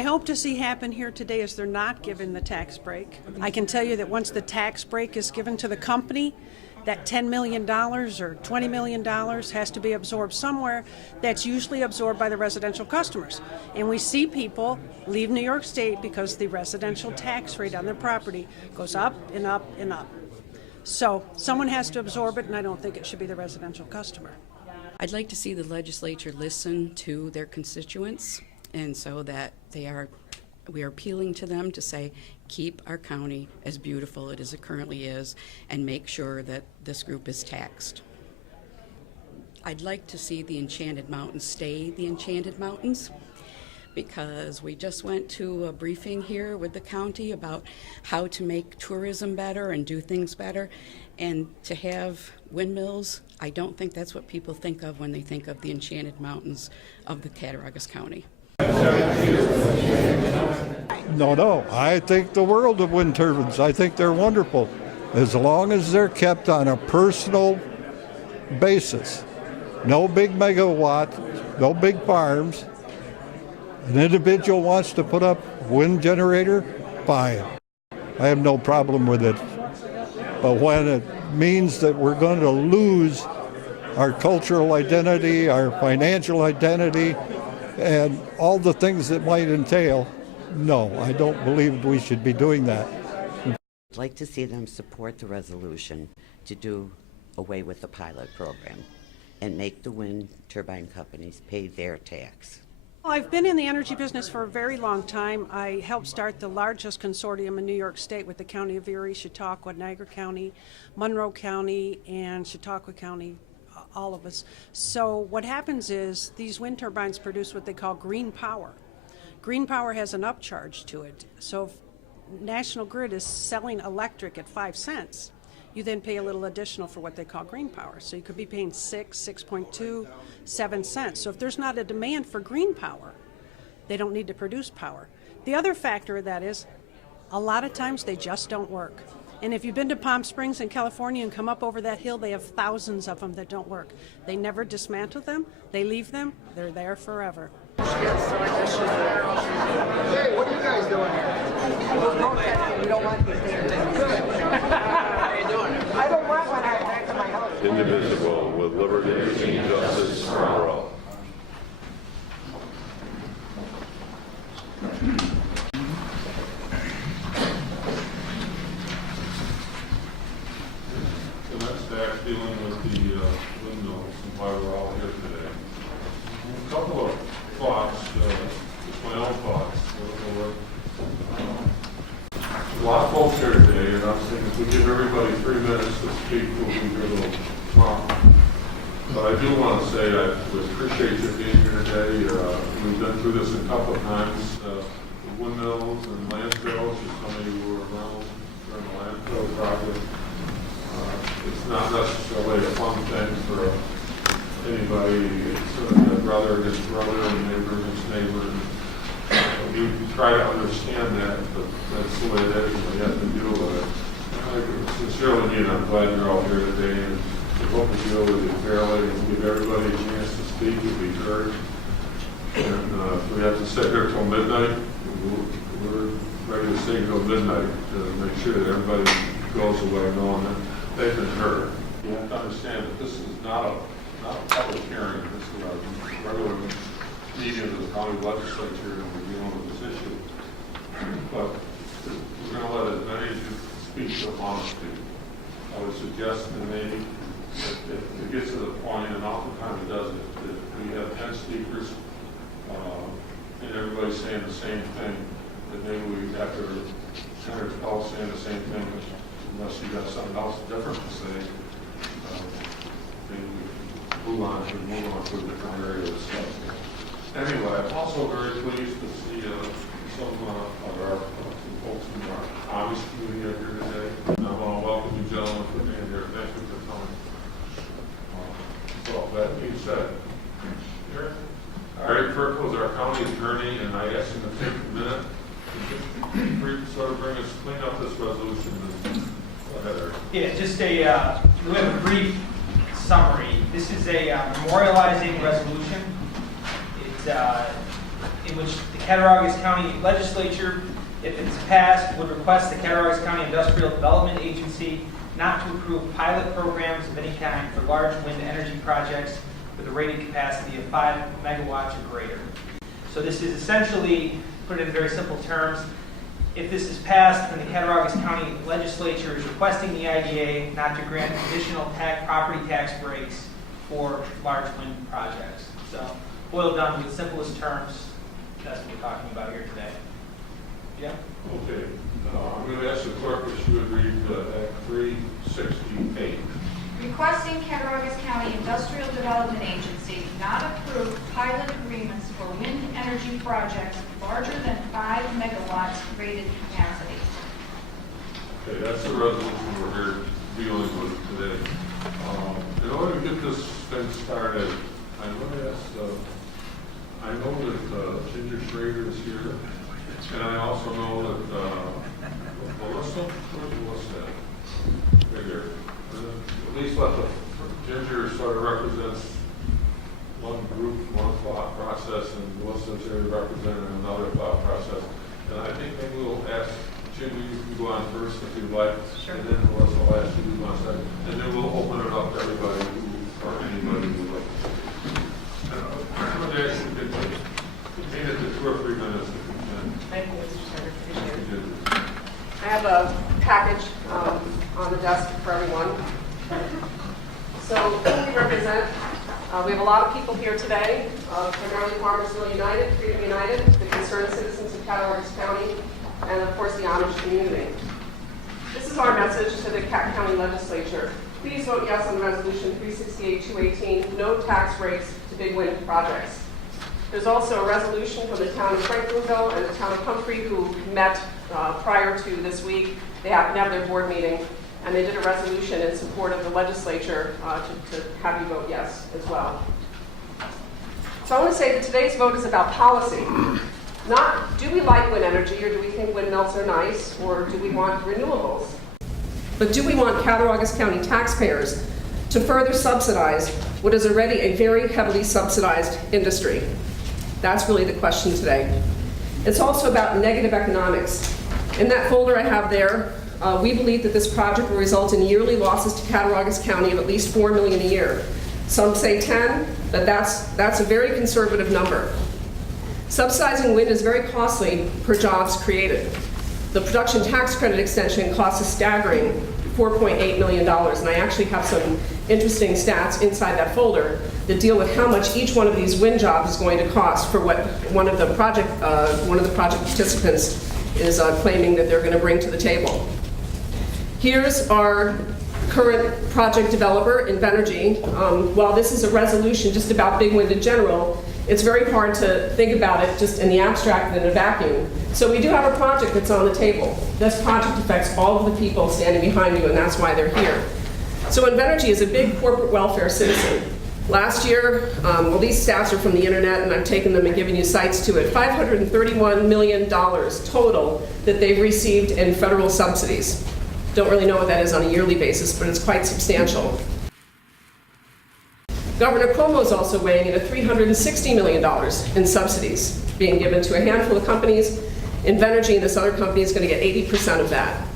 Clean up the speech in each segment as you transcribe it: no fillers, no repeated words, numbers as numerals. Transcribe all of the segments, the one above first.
I hope to see happen here today is they're not given the tax break. I can tell you that once the tax break is given to the company, that $10 million or $20 million has to be absorbed somewhere. That's usually absorbed by the residential customers. And we see people leave New York State because the residential tax rate on their property goes up and up and up. So someone has to absorb it, and I don't think it should be the residential customer. I'd like to see the legislature listen to their constituents, and so that we are appealing to them to say, keep our county as beautiful as it currently is, and make sure that this group is taxed. I'd like to see the Enchanted Mountains stay the Enchanted Mountains, because we just went to a briefing here with the county about how to make tourism better and do things better. And to have windmills, I don't think that's what people think of when they think of the Enchanted Mountains of the Cattaraugus County. No, I think the world of wind turbines. I think they're wonderful, as long as they're kept on a personal basis. No big megawatt, no big farms. An individual wants to put up a wind generator, fine. I have no problem with it. But when it means that we're going to lose our cultural identity, our financial identity, and all the things that might entail, no, I don't believe we should be doing that. I'd like to see them support the resolution to do away with the pilot program and make the wind turbine companies pay their tax. Well, I've been in the energy business for a very long time. I helped start the largest consortium in New York State with the County of Erie, Chautauqua, Niagara County, Monroe County, and Chautauqua County, all of us. So what happens is these wind turbines produce what they call green power. Green power has an upcharge to it. So if National Grid is selling electric at 5 cents, you then pay a little additional for what they call green power. So you could be paying 6.2, 7 cents. So if there's not a demand for green power, they don't need to produce power. The other factor of that is a lot of times they just don't work. And if you've been to Palm Springs in California and come up over that hill, they have thousands of them that don't work. They never dismantle them, they leave them, they're there forever. Hey, what are you guys doing here? We're protesting. We don't want these things. How are you doing? I don't want one back to my house. Indivisible, with liberty and justice for all. The next act dealing with the windmills and why we're all here today. A couple of thoughts, just my own thoughts. A lot of folks here today, and I'm saying if we give everybody 3 minutes to speak, we'll be here a little longer. But I do want to say I appreciate you being here today. We've been through this a couple of times, windmills and landfills, as some of you were around during the landfill project. It's not necessarily a fun thing for anybody. It's a brother against brother and neighbor against neighbor. You try to understand that, but that's the way that you have to deal with it. I sincerely mean I'm glad you're all here today, and I hope we deal with it fairly and give everybody a chance to speak and be heard. And if we have to sit here till midnight, we're ready to stay till midnight to make sure that everybody goes away knowing that they've been heard. You have to understand that this is not a public hearing. This is a regular meeting of the county legislature, and we're dealing with this issue. But we're going to let as many of you speak to honesty. I would suggest that maybe if it gets to the point, and oftentimes it does, that we have 10 speakers and everybody's saying the same thing, that maybe we, after 10 or 12 saying the same thing, unless you got something else different to say, maybe we move on to a different area of stuff. Anyway, I'm also very pleased to see some of our folks from our Amish community here today. And I want to welcome you gentlemen for being here. Thank you for coming. So that being said, here, Greg Firk was our county attorney, and I asked him to take a minute to sort of bring us, clean up this resolution. Go ahead, Eric. Yeah, just we have a brief summary. This is a memorializing resolution. in which the Cattaraugus County legislature, if it's passed, would request the Cattaraugus County Industrial Development Agency not to approve pilot programs of any kind for large wind energy projects with a rated capacity of 5 megawatts or greater. So this is essentially, put it in very simple terms, if this is passed, then the Cattaraugus County legislature is requesting the IDA not to grant additional property tax breaks for large wind projects. So, boiled down to the simplest terms, that's what we're talking about here today. Yeah? Okay, I'm going to ask the clerk if she would read Act 368. Requesting Cattaraugus County Industrial Development Agency not approve pilot agreements for wind energy projects larger than 5 megawatts rated capacity. Okay, that's the resolution we're here dealing with today. In order to get this thing started, I'm going to ask, I know that Ginger Schrader is here, and I also know that Melissa, where's Melissa at? Right here. At least let the Ginger sort of represents one group, one thought process, and Melissa's here representing another thought process. And I think maybe we'll ask Ginger, you can go on first if you'd like, Sure. And then Melissa will ask you to go on second, and then we'll open it up to everybody or anybody who would like. I'm going to ask you to contain it to 2 or 3 minutes if you can. Thank you, Mr. Senator. Appreciate it. Ginger. I have a package on the desk for everyone. So who we represent, we have a lot of people here today, primarily Farmersville United, Freedom United, the concerned citizens of Cattaraugus County, and of course the Amish community. This is our message to the Catt County legislature. Please vote yes on Resolution 368-218, no tax breaks to big wind projects. There's also a resolution from the town of Franklinville and the town of Humphrey who met prior to this week. They happened to have their board meeting, and they did a resolution in support of the legislature to have you vote yes as well. So I want to say that today's vote is about policy. Not do we like wind energy, or do we think windmills are nice, or do we want renewables? But do we want Cattaraugus County taxpayers to further subsidize what is already a very heavily subsidized industry? That's really the question today. It's also about negative economics. In that folder I have there, we believe that this project will result in yearly losses to Cattaraugus County of at least $4 million a year. Some say 10, but that's a very conservative number. Subsidizing wind is very costly per jobs created. The production tax credit extension costs a staggering $4.8 million, and I actually have some interesting stats inside that folder that deal with how much each one of these wind jobs is going to cost for what one of the project participants is claiming that they're going to bring to the table. Here's our current project developer, Invenergy. While this is a resolution just about big wind in general, it's very hard to think about it just in the abstract and in a vacuum. So we do have a project that's on the table. This project affects all of the people standing behind you, and that's why they're here. So Invenergy is a big corporate welfare citizen. Last year, well, these stats are from the internet, and I've taken them and given you cites to it, $531 million total that they've received in federal subsidies. Don't really know what that is on a yearly basis, but it's quite substantial. Governor Cuomo is also weighing in at $360 million in subsidies being given to a handful of companies. Invenergy and this other company is going to get 80% of that.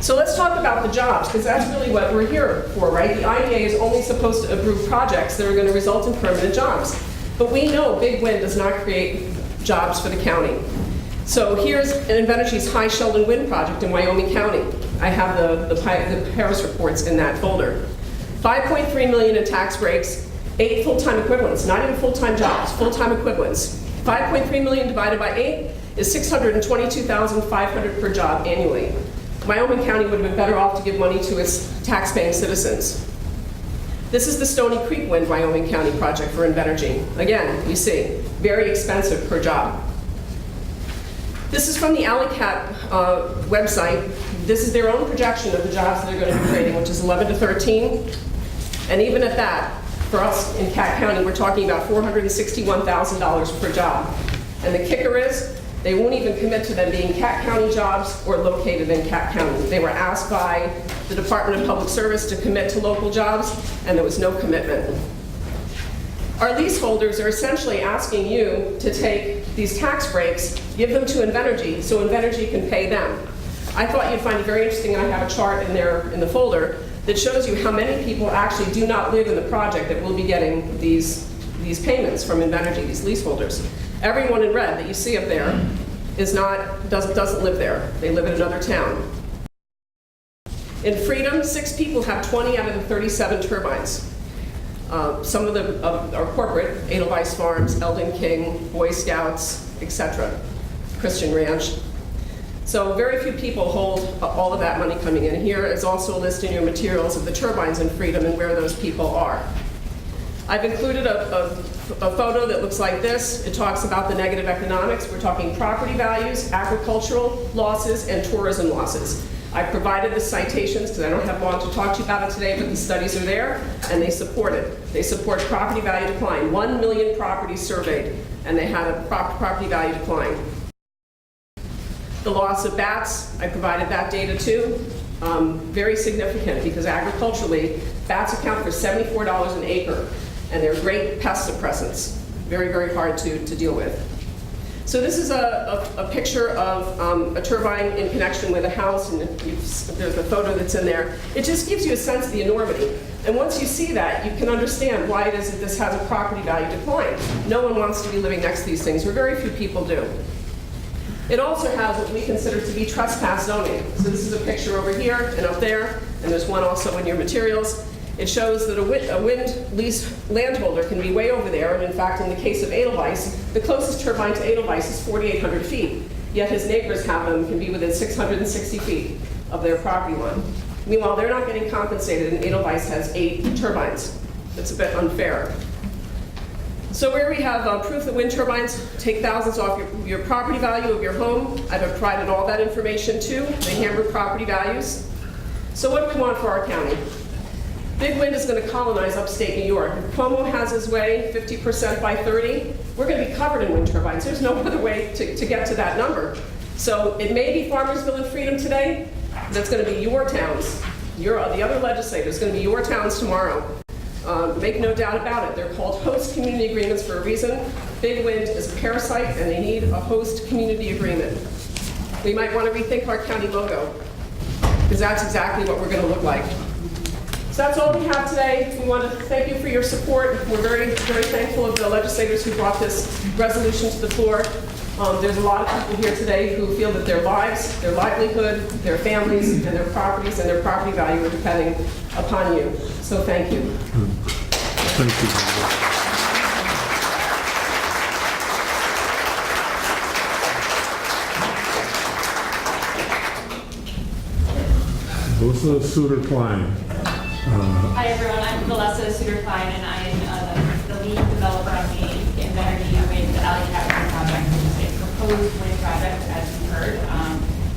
So let's talk about the jobs, because that's really what we're here for, right? The IDA is only supposed to approve projects that are going to result in permanent jobs. But we know big wind does not create jobs for the county. So here's Invenergy's High Sheldon Wind Project in Wyoming County. I have the Paris reports in that folder. $5.3 million in tax breaks, 8 full-time equivalents, not even full-time jobs, full-time equivalents. $5.3 million divided by 8 is $622,500 per job annually. Wyoming County would have been better off to give money to its tax-paying citizens. This is the Stony Creek Wind Wyoming County project for Invenergy. Again, you see, very expensive per job. This is from the All-Catt website. This is their own projection of the jobs that they're going to be creating, which is 11 to 13. And even at that, for us in Catt County, we're talking about $461,000 per job. And the kicker is, they won't even commit to them being Catt County jobs or located in Catt County. They were asked by the Department of Public Service to commit to local jobs, and there was no commitment. Our leaseholders are essentially asking you to take these tax breaks, give them to Invenergy, so Invenergy can pay them. I thought you'd find it very interesting, and I have a chart in there in the folder that shows you how many people actually do not live in the project that will be getting these payments from Invenergy, these leaseholders. Everyone in red that you see up there doesn't live there. They live in another town. In Freedom, 6 people have 20 out of the 37 turbines. Some of them are corporate, Edelweiss Farms, Eldon King, Boy Scouts, etc., Christian Ranch. So very few people hold all of that money coming in. Here is also a list in your materials of the turbines in Freedom and where those people are. I've included a photo that looks like this. It talks about the negative economics. We're talking property values, agricultural losses, and tourism losses. I provided the citations because I don't have long to talk to you about it today, but the studies are there, and they support it. They support property value decline. 1 million properties surveyed, and they had a property value decline. The loss of bats, I provided that data too. Very significant because agriculturally, bats account for $74 an acre, and they're great pest suppressants. Very, very hard to deal with. So this is a picture of a turbine in connection with a house, and there's a photo that's in there. It just gives you a sense of the enormity. And once you see that, you can understand why it is that this has a property value decline. No one wants to be living next to these things, or very few people do. It also has what we consider to be trespass zoning. So this is a picture over here and up there, and there's one also in your materials. It shows that a wind lease landholder can be way over there, and in fact, in the case of Edelweiss, the closest turbine to Edelweiss is 4,800 feet, yet his neighbors have them, can be within 660 feet of their property line. Meanwhile, they're not getting compensated, and Edelweiss has 8 turbines. That's a bit unfair. So where we have proof that wind turbines take thousands off your property value of your home, I've provided all that information too. They hammer property values. So what do we want for our county? Big wind is going to colonize upstate New York. If Cuomo has his way, 50% by 30, we're going to be covered in wind turbines. There's no other way to get to that number. So it may be Farmersville and Freedom today, but it's going to be your towns. The other legislators, it's going to be your towns tomorrow. Make no doubt about it. They're called host community agreements for a reason. Big wind is a parasite, and they need a host community agreement. We might want to rethink our county logo, because that's exactly what we're going to look like. So that's all we have today. We want to thank you for your support. We're very, very thankful of the legislators who brought this resolution to the floor. There's a lot of people here today who feel that their lives, their livelihood, their families, and their properties and their property value are depending upon you. So thank you. Thank you. Melissa Suter-Klein. Hi everyone, I'm Melissa Suter-Klein, and I am the lead developer on the Invenergy with the All-Catt project, which is a proposed wind project, as you heard,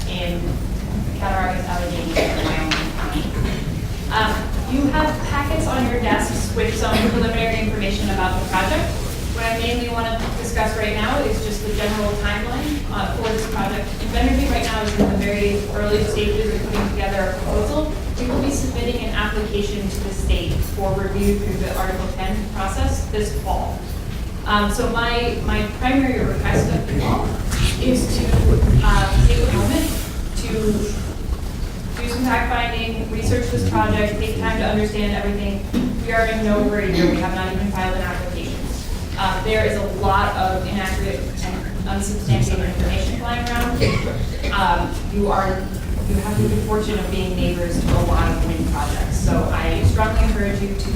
in Cattaraugus County. You have packets on your desks with some preliminary information about the project. What I mainly want to discuss right now is just the general timeline for this project. Invenergy right now is in the very early stages of putting together a proposal. We will be submitting an application to the state for review through the Article 10 process this fall. So my primary request of you all is to take a moment to do some fact finding, research this project, take time to understand everything. We are in no hurry here. We have not even filed an application. There is a lot of inaccurate and unsubstantiated information flying around. You have the good fortune of being neighbors to a lot of wind projects. So I strongly encourage you to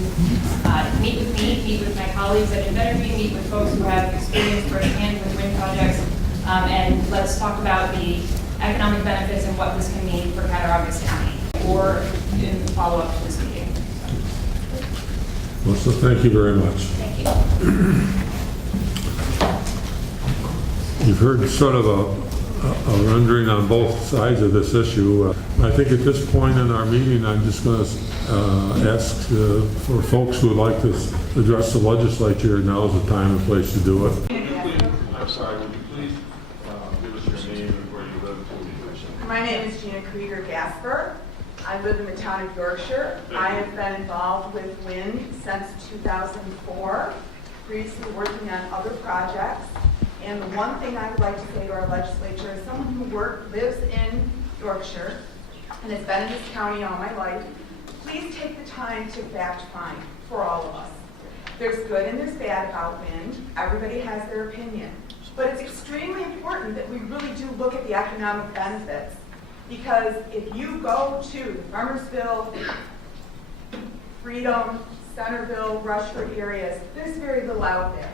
meet with me, meet with my colleagues at Invenergy, meet with folks who have experience firsthand with wind projects, and let's talk about the economic benefits and what this can mean for Cattaraugus County, or in follow-up to this meeting. Melissa, thank you very much. Thank you. You've heard sort of a rendering on both sides of this issue. I think at this point in our meeting, I'm just going to ask for folks who would like to address the legislature. Now is the time and place to do it. I'm sorry, would you please give us your name and where you live? My name is Gina Krieger-Gasper. I live in the town of Yorkshire. I have been involved with wind since 2004. previously working on other projects. And the one thing I would like to say to our legislature, as someone who lives in Yorkshire and has been in this county all my life, please take the time to fact find for all of us. There's good and there's bad about wind. Everybody has their opinion. But it's extremely important that we really do look at the economic benefits. Because if you go to Farmersville, Freedom, Centerville, Rushford areas, there's very little out there.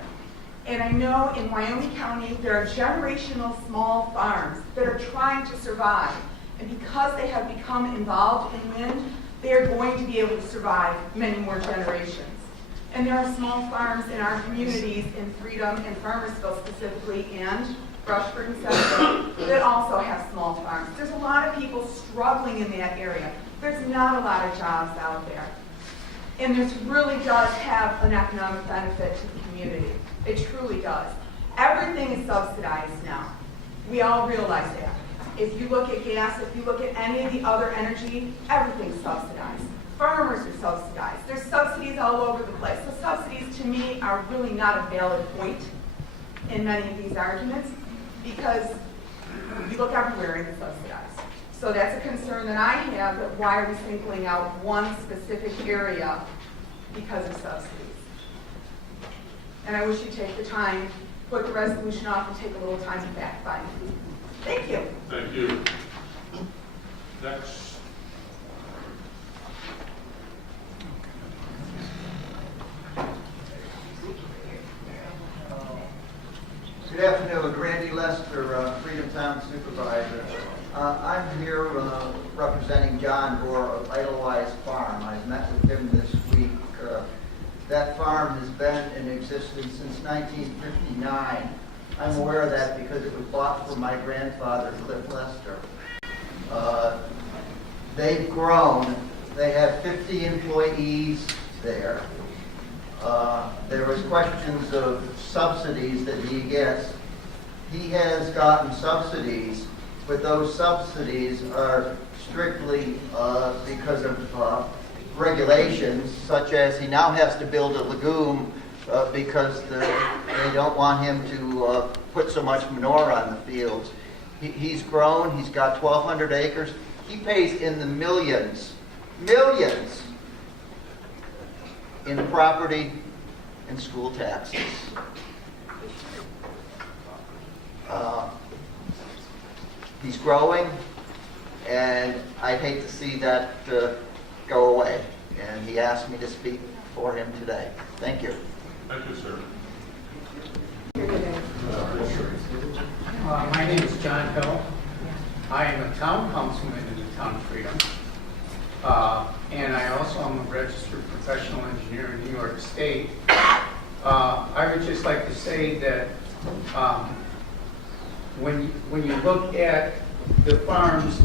And I know in Wyoming County, there are generational small farms that are trying to survive. And because they have become involved in wind, they are going to be able to survive many more generations. And there are small farms in our communities in Freedom and Farmersville specifically, and Rushford and Centerville, that also have small farms. There's a lot of people struggling in that area. There's not a lot of jobs out there. And this really does have an economic benefit to the community. It truly does. Everything is subsidized now. We all realize that. If you look at gas, if you look at any of the other energy, everything's subsidized. Farmers are subsidized. There's subsidies all over the place. So subsidies, to me, are really not a valid point in many of these arguments because you look everywhere and it's subsidized. So that's a concern that I have, that why are we singling out one specific area because of subsidies? And I wish you'd take the time, put the resolution off, and take a little time to fact find. Thank you. Thank you. Next. Good afternoon, Randy Lester, Freedom Town Supervisor. I'm here representing John Gore of Idlewise Farm. I've met with him this week. That farm has been in existence since 1959. I'm aware of that because it was bought from my grandfather, Cliff Lester. They've grown. They have 50 employees there. There was questions of subsidies that he gets. He has gotten subsidies, but those subsidies are strictly because of regulations, such as he now has to build a lagoon because they don't want him to put so much manure on the fields. He's grown. He's got 1,200 acres. He pays in the millions in property and school taxes. He's growing, and I'd hate to see that go away. And he asked me to speak for him today. Thank you. Thank you, sir. My name is John Hill. I am a town councilman in the town of Freedom. And I also am a registered professional engineer in New York State. I would just like to say that when you look at the farms,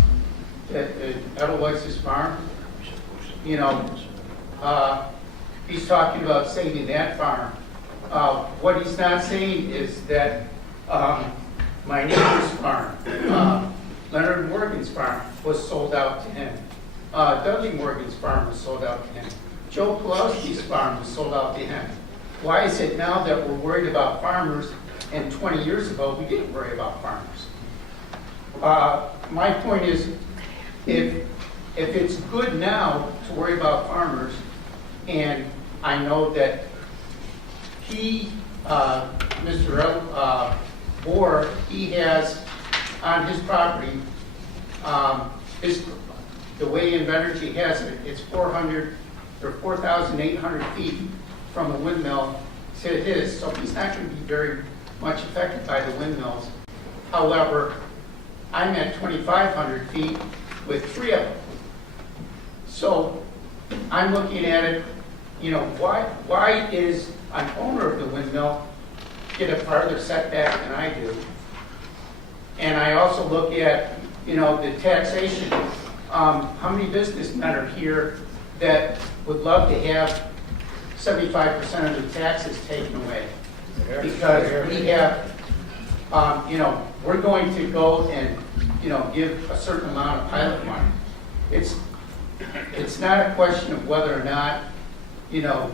at Edelweiss's farm, you know, he's talking about saving that farm. What he's not saying is that my neighbor's farm, Leonard Morgan's farm, was sold out to him. Dudley Morgan's farm was sold out to him. Joe Pulowski's farm was sold out to him. Why is it now that we're worried about farmers, and 20 years ago we didn't worry about farmers? My point is, if it's good now to worry about farmers, and I know that he, Mr. Bohr, he has on his property, the way Invenergy has it, it's 4,800 feet from a windmill to his, so he's not going to be very much affected by the windmills. However, I'm at 2,500 feet with 3 of them. So I'm looking at it, you know, why is an owner of the windmill get a farther setback than I do? And I also look at, you know, the taxation. How many businessmen are here that would love to have 75% of the taxes taken away? Because we have, you know, we're going to go and, you know, give a certain amount of pilot money. It's not a question of whether or not, you know,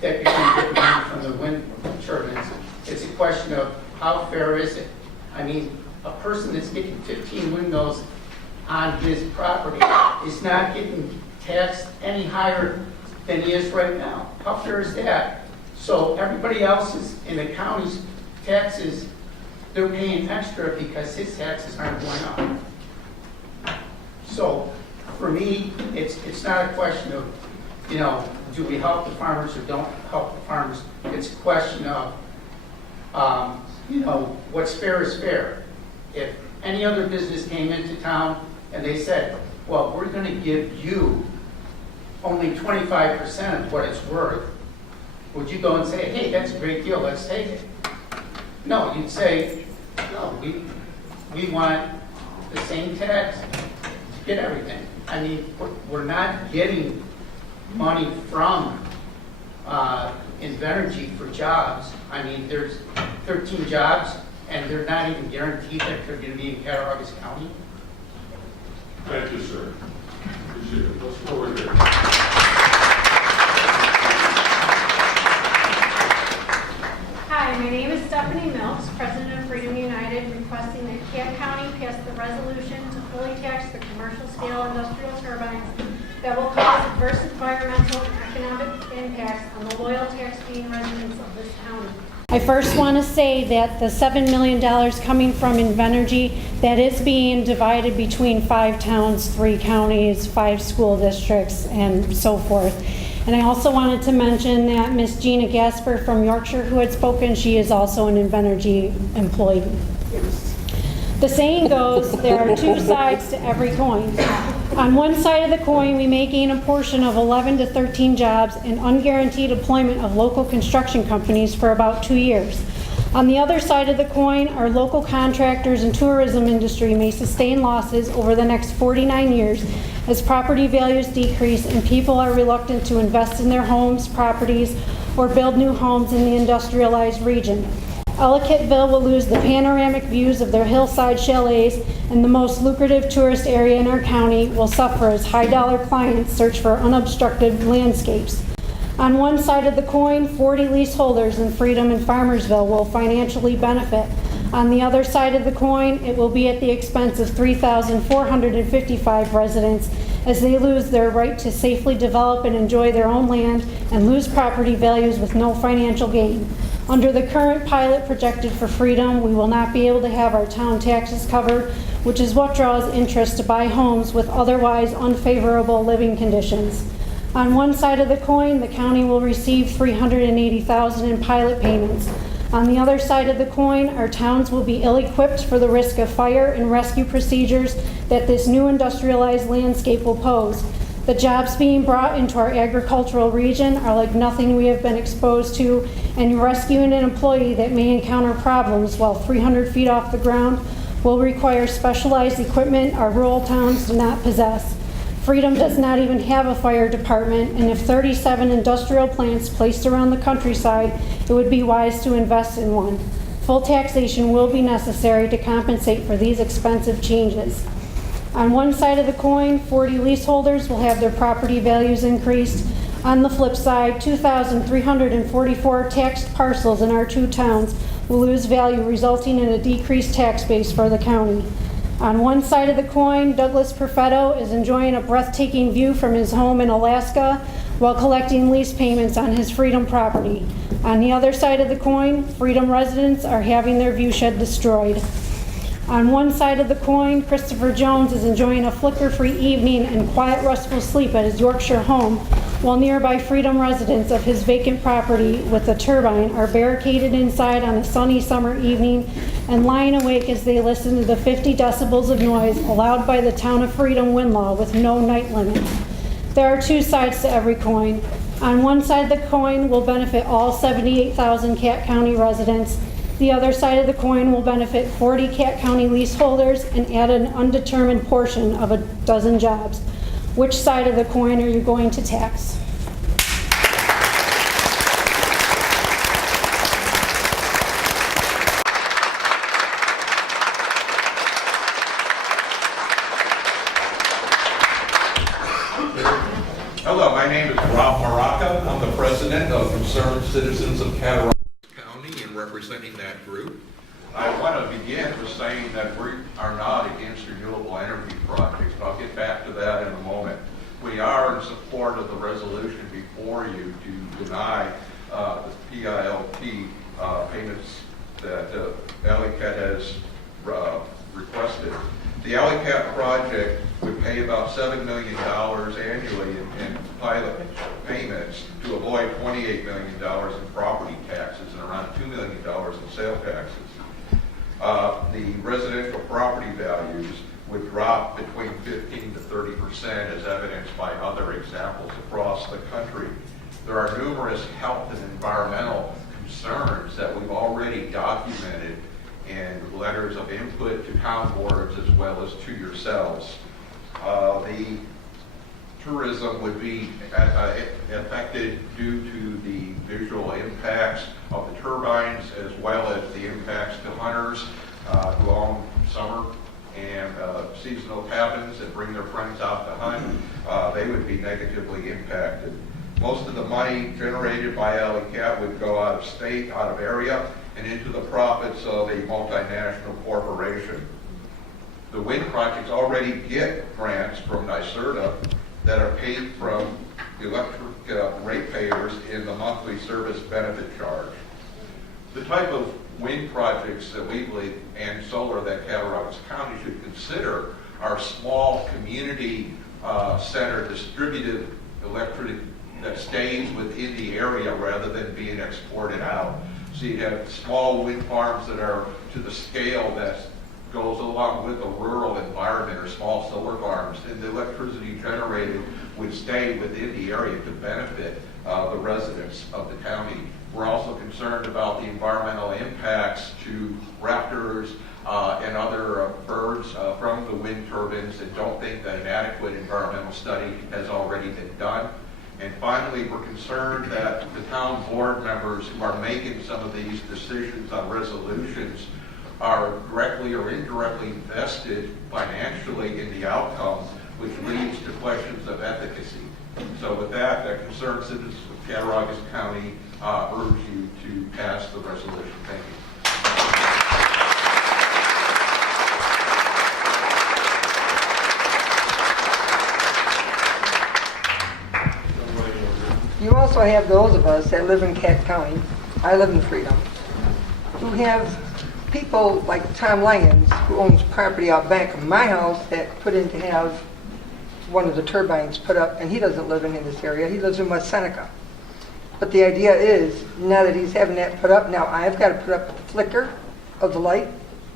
that you can get money from the wind turbines. It's a question of how fair is it? I mean, a person that's getting 15 windmills on his property is not getting taxed any higher than he is right now. How fair is that? So everybody else is in the county's taxes, they're paying extra because his taxes aren't going up. So for me, it's not a question of, you know, do we help the farmers or don't help the farmers? It's a question of, you know, what's fair is fair. If any other business came into town and they said, well, we're going to give you only 25% of what it's worth, would you go and say, hey, that's a great deal, let's take it? No, you'd say, no, we want the same tax to get everything. I mean, we're not getting money from Invenergy for jobs. I mean, there's 13 jobs, and they're not even guaranteed that they're going to be in Cattaraugus County. Thank you, sir. Appreciate it. Let's go over here. Hi, my name is Stephanie Milks, President of Freedom United, requesting that Catt County pass the resolution to fully tax the commercial scale industrial turbines that will cause adverse environmental and economic impacts on the loyal tax-paying residents of this county. I first want to say that the $7 million coming from Invenergy, that is being divided between 5 towns, 3 counties, 5 school districts, and so forth. And I also wanted to mention that Miss Gina Gasper from Yorkshire, who had spoken, she is also an Invenergy employee. The saying goes, there are 2 sides to every coin. On one side of the coin, we may gain a portion of 11 to 13 jobs and unguaranteed employment of local construction companies for about 2 years. On the other side of the coin, our local contractors and tourism industry may sustain losses over the next 49 years as property values decrease and people are reluctant to invest in their homes, properties, or build new homes in the industrialized region. All-Cattville will lose the panoramic views of their hillside chalets, and the most lucrative tourist area in our county will suffer as high-dollar clients search for unobstructed landscapes. On one side of the coin, 40 leaseholders in Freedom and Farmersville will financially benefit. On the other side of the coin, it will be at the expense of 3,455 residents as they lose their right to safely develop and enjoy their own land and lose property values with no financial gain. Under the current pilot projected for Freedom, we will not be able to have our town taxes covered, which is what draws interest to buy homes with otherwise unfavorable living conditions. On one side of the coin, the county will receive $380,000 in pilot payments. On the other side of the coin, our towns will be ill-equipped for the risk of fire and rescue procedures that this new industrialized landscape will pose. The jobs being brought into our agricultural region are like nothing we have been exposed to, and rescuing an employee that may encounter problems while 300 feet off the ground will require specialized equipment our rural towns do not possess. Freedom does not even have a fire department, and if 37 industrial plants placed around the countryside, it would be wise to invest in one. Full taxation will be necessary to compensate for these expensive changes. On one side of the coin, 40 leaseholders will have their property values increased. On the flip side, 2,344 taxed parcels in our 2 towns will lose value, resulting in a decreased tax base for the county. On one side of the coin, Douglas Perfetto is enjoying a breathtaking view from his home in Alaska while collecting lease payments on his Freedom property. On the other side of the coin, Freedom residents are having their view shed destroyed. On one side of the coin, Christopher Jones is enjoying a flicker-free evening and quiet, restful sleep at his Yorkshire home, while nearby Freedom residents of his vacant property with a turbine are barricaded inside on a sunny summer evening and lying awake as they listen to the 50 decibels of noise allowed by the Town of Freedom wind law with no night limit. There are 2 sides to every coin. On one side of the coin will benefit all 78,000 Catt County residents. The other side of the coin will benefit 40 Catt County leaseholders and add an undetermined portion of a dozen jobs. Which side of the coin are you going to tax? Hello, my name is Rob Maraca. I'm the president of citizens of Cattaraugus County and representing that group. I want to begin with saying that we are not against renewable energy projects, but I'll get back to that in a moment. We are in support of the resolution before you to deny the PILT payments that All-Catt has requested. The All-Catt project would pay about $7 million annually in pilot payments to avoid $28 million in property taxes and around $2 million in sale taxes. The residential property values would drop between 15 to 30% as evidenced by other examples across the country. There are numerous health and environmental concerns that we've already documented in letters of input to town boards as well as to yourselves. The tourism would be affected due to the visual impacts of the turbines as well as the impacts to hunters who own summer and seasonal cabins and bring their friends out to hunt. They would be negatively impacted. Most of the money generated by All-Catt would go out of state, out of area, and into the profits of a multinational corporation. The wind projects already get grants from NYSERDA that are paid from electric ratepayers in the monthly service benefit charge. The type of wind projects that we believe and solar that Cattaraugus County should consider are small community center distributed electric that stays within the area rather than being exported out. So you have small wind farms that are to the scale that goes along with a rural environment or small solar farms, and the electricity generated would stay within the area to benefit the residents of the county. We're also concerned about the environmental impacts to raptors and other birds from the wind turbines, and don't think that an adequate environmental study has already been done. And finally, we're concerned that the town board members who are making some of these decisions on resolutions are directly or indirectly vested financially in the outcome, which leads to questions of efficacy. So with that, the concerned citizens of Cattaraugus County urge you to pass the resolution. Thank you. You also have those of us that live in Catt County, I live in Freedom, who have people like Tom Lyons, who owns property out back of my house, that put in to have one of the turbines put up, and he doesn't live in this area, he lives in West Seneca. But the idea is, now that he's having that put up, now I've got to put up the flicker of the light,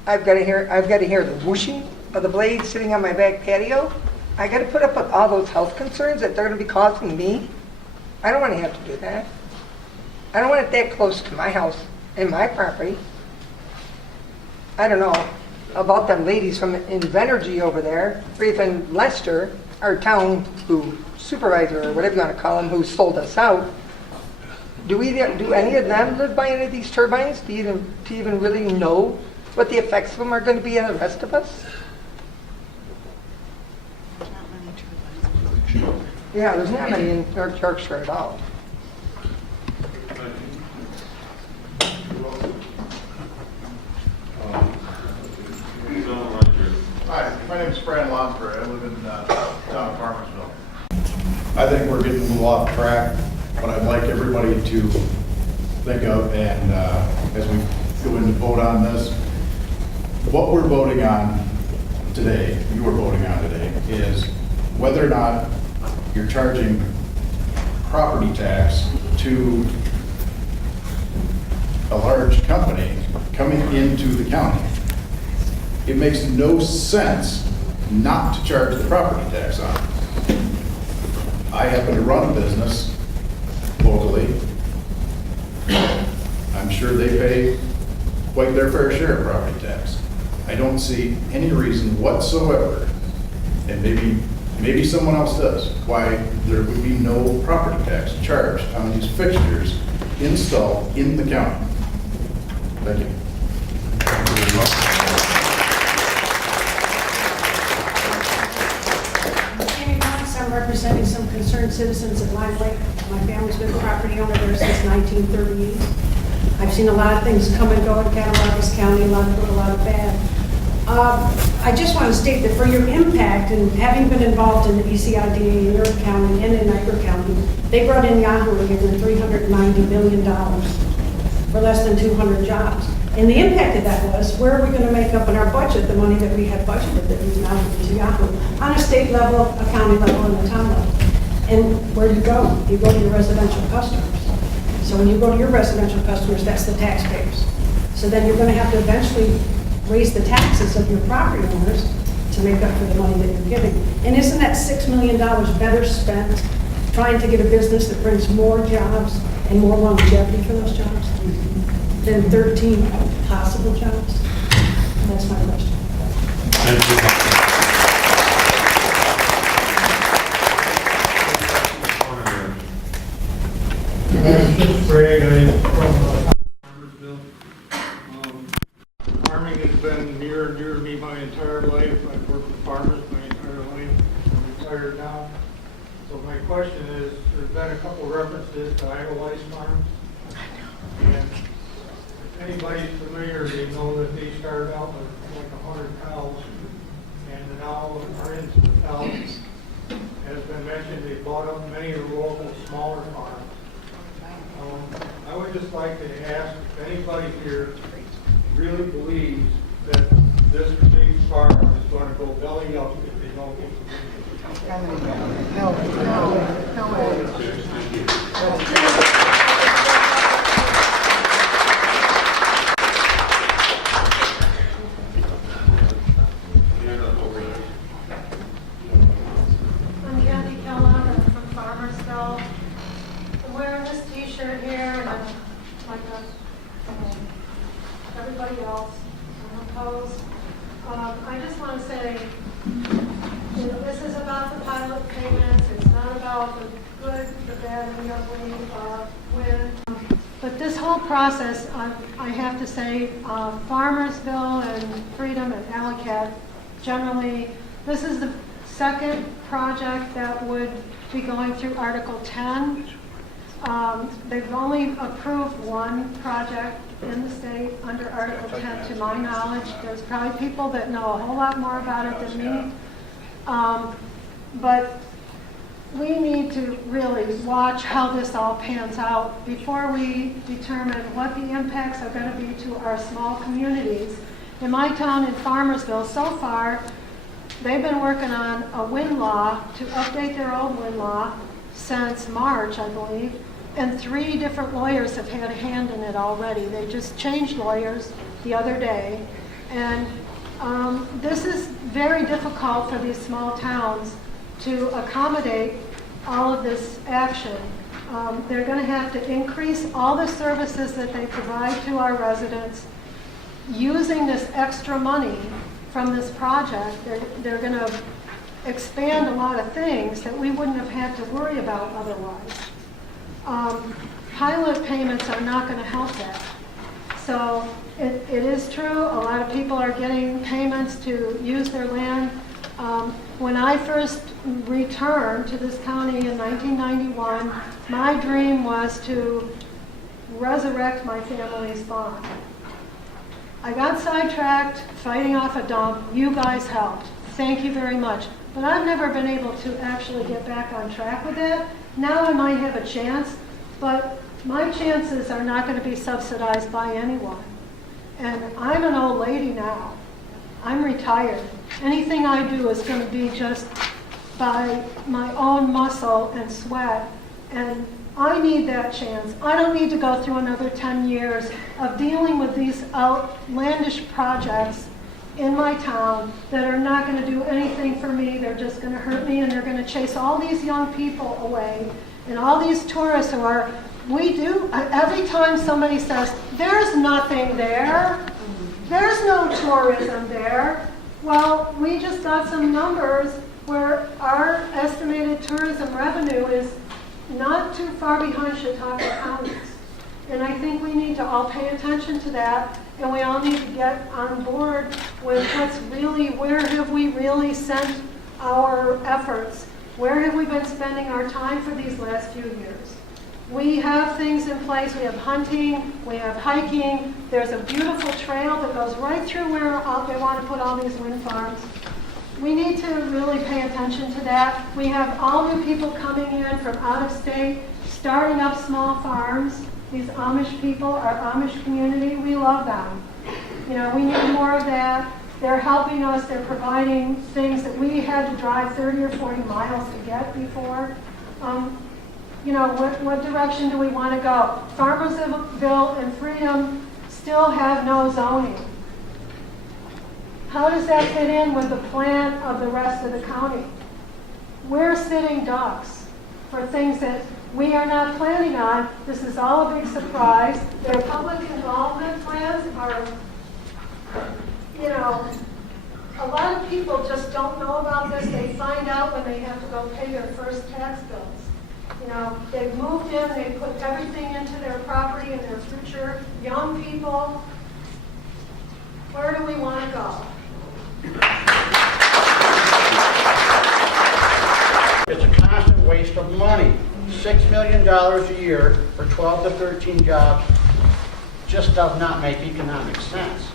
I've got to hear the whooshing of the blade sitting on my back patio, I got to put up with all those health concerns that they're going to be causing me. I don't want to have to do that. I don't want it that close to my house and my property. I don't know about them ladies from Invenergy over there, or even Lester, our town supervisor, or whatever you want to call him, who sold us out. Do any of them live by any of these turbines? Do you even really know what the effects of them are going to be on the rest of us? Yeah, there's not many in North Yorkshire at all. Hi, my name is Fran Lonsbury. I live in town of Farmersville. I think we're getting a little off track, but I'd like everybody to think of, and as we go in to vote on this, what we're voting on today, you are voting on today, is whether or not you're charging property tax to a large company coming into the county. It makes no sense not to charge the property tax on it. I happen to run a business locally. I'm sure they pay quite their fair share of property tax. I don't see any reason whatsoever, and maybe someone else does, why there would be no property tax charged on these fixtures installed in the county. Thank you. representing some concerned citizens at Lime Lake. My family's been a property owner there since 1938. I've seen a lot of things come and go in Cattaraugus County, a lot of good, a lot of bad. I just want to state that for your impact and having been involved in the ECIDA in your county and in Niagara County, they brought in Yahoo again $390 million for less than 200 jobs. And the impact of that was, where are we going to make up in our budget the money that we had budgeted that we've now given to Yahoo on a state level, a county level, and a town level? And where do you go? You go to your residential customers. So when you go to your residential customers, that's the taxpayers. So then you're going to have to eventually raise the taxes of your property owners to make up for the money that you're giving. And isn't that $6 million better spent trying to get a business that brings more jobs and more longevity for those jobs than 13 possible jobs? That's my question. Thank you. Greg, I'm from Farmersville. Farming has been near and dear to me my entire life. I've worked with farmers my entire life. I'm retired now. So my question is, there's been a couple references to idolized farms. And if anybody's familiar, they know that they started out with like 100 cows and now are into the thousands. As been mentioned, they bought up many of the local smaller farms. I would just like to ask if anybody here really believes that this big farm is going to go belly up if they don't get I'm Kathy Kellogg, I'm from Farmersville. I'm wearing this t-shirt here, and I'm like everybody else, I'm opposed. I just want to say, you know, this is about the pilot payments. It's not about the good, the bad, and the ugly, win. But this whole process, I have to say, Farmersville and Freedom and All-Catt, generally, this is the second project that would be going through Article 10. They've only approved one project in the state under Article 10, to my knowledge. There's probably people that know a whole lot more about it than me. But we need to really watch how this all pans out before we determine what the impacts are going to be to our small communities. In my town in Farmersville, so far, they've been working on a wind law to update their old wind law since March, I believe. And 3 different lawyers have had a hand in it already. They just changed lawyers the other day. And this is very difficult for these small towns to accommodate all of this action. They're going to have to increase all the services that they provide to our residents using this extra money from this project. They're going to expand a lot of things that we wouldn't have had to worry about otherwise. Pilot payments are not going to help that. So it is true, a lot of people are getting payments to use their land. When I first returned to this county in 1991, my dream was to resurrect my family's farm. I got sidetracked fighting off a dump. You guys helped. Thank you very much. But I've never been able to actually get back on track with it. Now I might have a chance, but my chances are not going to be subsidized by anyone. And I'm an old lady now. I'm retired. Anything I do is going to be just by my own muscle and sweat. And I need that chance. I don't need to go through another 10 years of dealing with these outlandish projects in my town that are not going to do anything for me. They're just going to hurt me, and they're going to chase all these young people away. And all these tourists who are, every time somebody says, there's nothing there, there's no tourism there. Well, we just got some numbers where our estimated tourism revenue is not too far behind Chautauqua Counties. And I think we need to all pay attention to that, and we all need to get on board with where have we really sent our efforts Where have we been spending our time for these last few years? We have things in place. We have hunting, we have hiking. There's a beautiful trail that goes right through where they want to put all these wind farms. We need to really pay attention to that. We have all new people coming in from out of state, starting up small farms. These Amish people, our Amish community, we love them. You know, we need more of that. They're helping us. They're providing things that we had to drive 30 or 40 miles to get before. You know, what direction do we want to go? Farmersville and Freedom still have no zoning. How does that fit in with the plan of the rest of the county? We're sitting ducks for things that we are not planning on. This is all a big surprise. Their public involvement plans are, you know, a lot of people just don't know about this. They find out when they have to go pay their first tax bills. You know, they've moved in, they put everything into their property and their future. Young people, where do we want to go? It's a constant waste of money. $6 million a year for 12 to 13 jobs just does not make economic sense.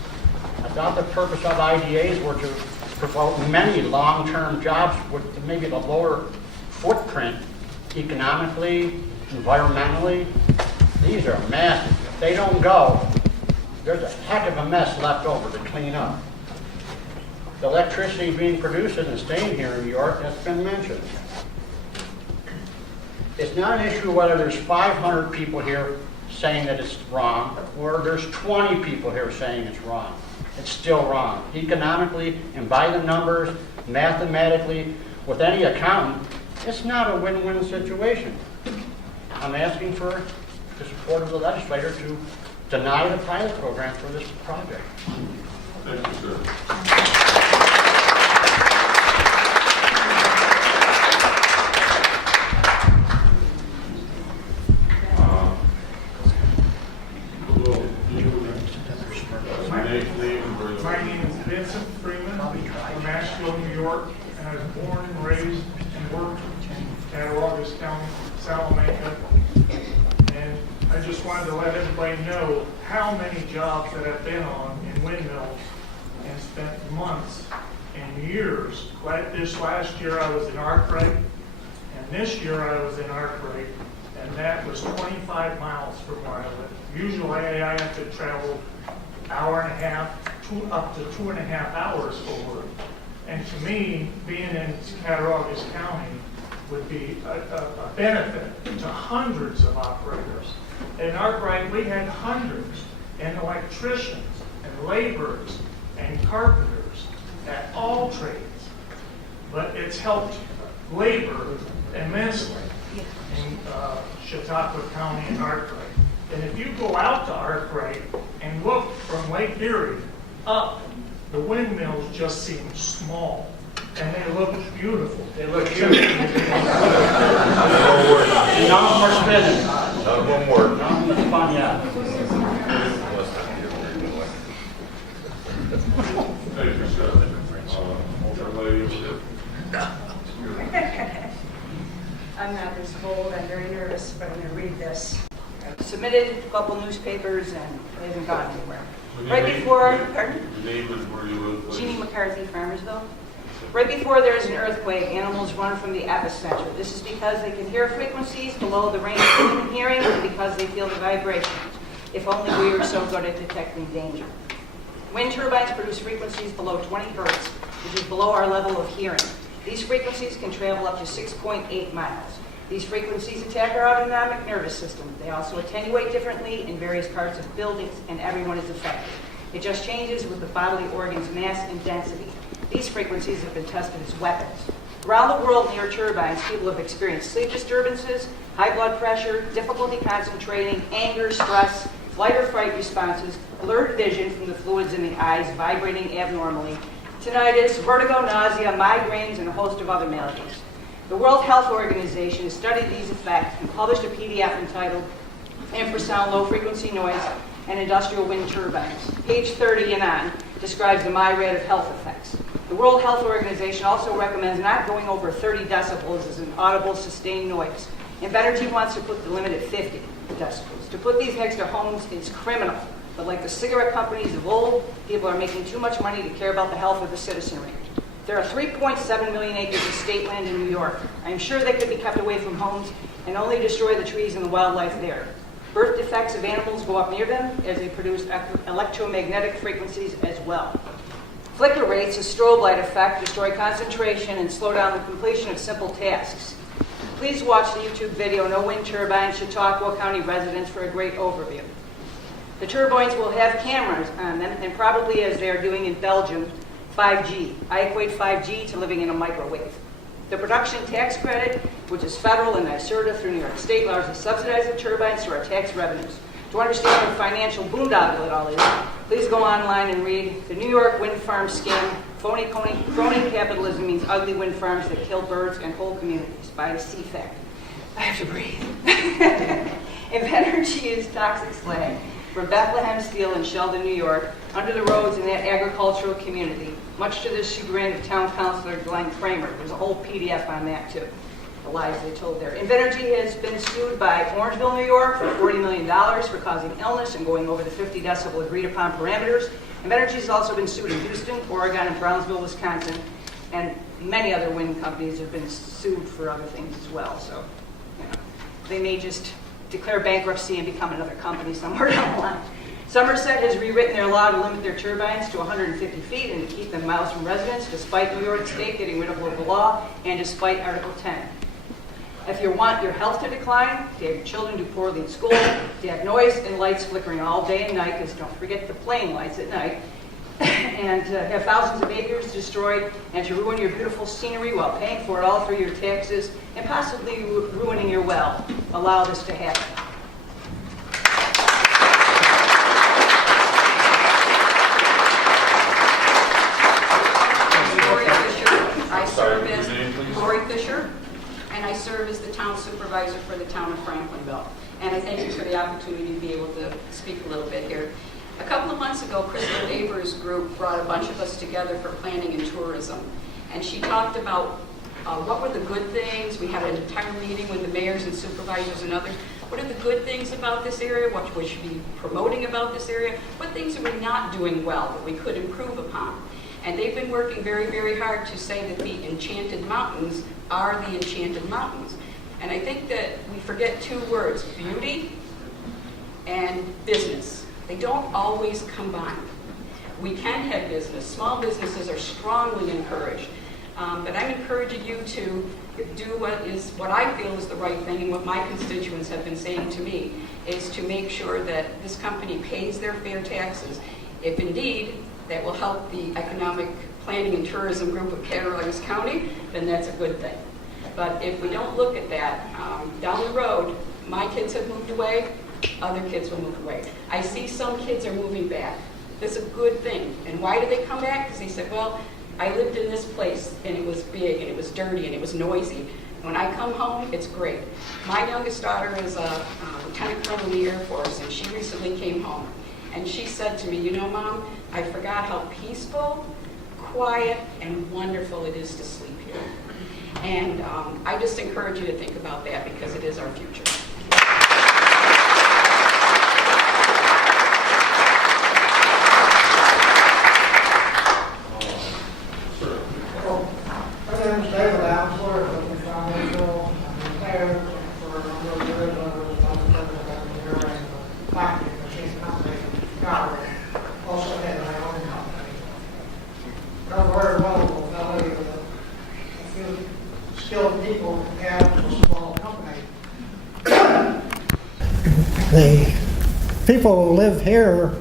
I thought the purpose of IDAs were to promote many long-term jobs with maybe the lower footprint economically, environmentally. These are massive. If they don't go, there's a heck of a mess left over to clean up. The electricity being produced isn't staying here in New York, that's been mentioned. It's not an issue whether there's 500 people here saying that it's wrong, or there's 20 people here saying it's wrong. It's still wrong. Economically, and by the numbers, mathematically, with any accountant, it's not a win-win situation. I'm asking for the support of the legislature to deny the pilot program for this project. Thank you, sir. My name is Vincent Freeman from Asheville, New York, and I was born and raised and worked in Cattaraugus County, Salamanca. And I just wanted to let everybody know how many jobs that I've been on in windmills and spent months and years. This last year I was in Arkwright, and this year I was in Arkwright, and that was 25 miles from where I live. Usually I have to travel hour and a half, up to 2.5 hours for work. And to me, being in Cattaraugus County would be a benefit to hundreds of operators. In Arkwright, we had hundreds, and electricians, and laborers, and carpenters at all trades. But it's helped labor immensely in Chautauqua County and Arkwright. And if you go out to Arkwright and look from Lake Erie up, the windmills just seem small, and they look beautiful. They look beautiful. None of them are spinning. None of them work. None of them are fun yet. Thank you, sir. I'm not this bold. I'm very nervous, but I'm going to read this. I've submitted a couple newspapers, and it hasn't gone anywhere. Right before, pardon? The name is where you live, please. Jeannie McCarthy, Farmersville. Right before there is an earthquake, animals run from the epicenter. This is because they can hear frequencies below the range of human hearing and because they feel the vibrations. If only we were so good at detecting danger. Wind turbines produce frequencies below 20 hertz, which is below our level of hearing. These frequencies can travel up to 6.8 miles. These frequencies attack our autonomic nervous system. They also attenuate differently in various parts of buildings, and everyone is affected. It just changes with the bodily organ's mass and density. These frequencies have been tested as weapons. Around the world near turbines, people have experienced sleep disturbances, high blood pressure, difficulty concentrating, anger, stress, flight or fright responses, blurred vision from the fluids in the eyes vibrating abnormally, tinnitus, vertigo, nausea, migraines, and a host of other maladies. The World Health Organization has studied these effects and published a PDF entitled Infrasound Low Frequency Noise and Industrial Wind Turbines. Page 30 and on describes the myriad of health effects. The World Health Organization also recommends not going over 30 decibels as an audible sustained noise. Invenergy wants to put the limit at 50 decibels. To put these next to homes is criminal, but like the cigarette companies of old, people are making too much money to care about the health of the citizenry. There are 3.7 million acres of state land in New York. I am sure they could be kept away from homes and only destroy the trees and the wildlife there. Birth defects of animals go up near them as they produce electromagnetic frequencies as well. Flicker rates, a strobe light effect, destroy concentration and slow down the completion of simple tasks. Please watch the YouTube video, No Wind Turbines, Chautauqua County Residents, for a great overview. The turbines will have cameras on them, and probably, as they are doing in Belgium, 5G. I equate 5G to living in a microwave. The production tax credit, which is federal and NYSERDA through New York State, largely subsidizes the turbines through our tax revenues. To understand the financial boondoggle it all is, please go online and read The New York Wind Farm Scam. Phony capitalism means ugly wind farms that kill birds and whole communities by the CFAC. I have to breathe. Invenergy is toxic slag from Bethlehem Steel in Sheldon, New York, under the roads in that agricultural community, much to the chagrin of town councilor Glenn Kramer. There's a whole PDF on that too, the lies they told there. Invenergy has been sued by Orangeville, New York for $40 million for causing illness and going over the 50 decibel agreed upon parameters. Invenergy has also been sued in Houston, Oregon, and Brownsville, Wisconsin, and many other wind companies have been sued for other things as well. So, they may just declare bankruptcy and become another company somewhere down the line. Somerset has rewritten their law to limit their turbines to 150 feet and to keep them miles from residents, despite New York State getting rid of local law and despite Article 10. If you want your health to decline, to have your children do poorly in school, to have noise and lights flickering all day and night, because don't forget the plane lights at night, and to have thousands of acres destroyed, and to ruin your beautiful scenery while paying for it all through your taxes, and possibly ruining your well, allow this to happen. And I serve as the town supervisor for the town of Franklinville. And I thank you for the opportunity to be able to speak a little bit here. A couple of months ago, Crystal Avery's group brought a bunch of us together for planning and tourism. And she talked about what were the good things. We had an entire meeting with the mayors and supervisors and others. What are the good things about this area? What we should be promoting about this area? What things are we not doing well that we could improve upon? And they've been working very, very hard to say that the Enchanted Mountains are the Enchanted Mountains. And I think that we forget two words, beauty and business. They don't always combine. We can have business. Small businesses are strongly encouraged. But I'm encouraging you to do what I feel is the right thing, and what my constituents have been saying to me, is to make sure that this company pays their fair taxes. If indeed that will help the economic planning and tourism group of Cattaraugus County, then that's a good thing. But if we don't look at that, down the road, my kids have moved away, other kids will move away. I see some kids are moving back. That's a good thing. And why do they come back? Because they said, well, I lived in this place, and it was big, and it was dirty, and it was noisy. When I come home, it's great. My youngest daughter is a lieutenant colonel in the Air Force, and she recently came home. And she said to me, you know, Mom, I forgot how peaceful, quiet, and wonderful it is to sleep here. And I just encourage you to think about that, because it is our future. My name is David Alsler, I'm from Israel. I'm retired for a number of years. I was vice president of engineering and packing machine company in Chicago. Also had my own company. I'm very well with Valley, a few skilled people have a small company. The people who live here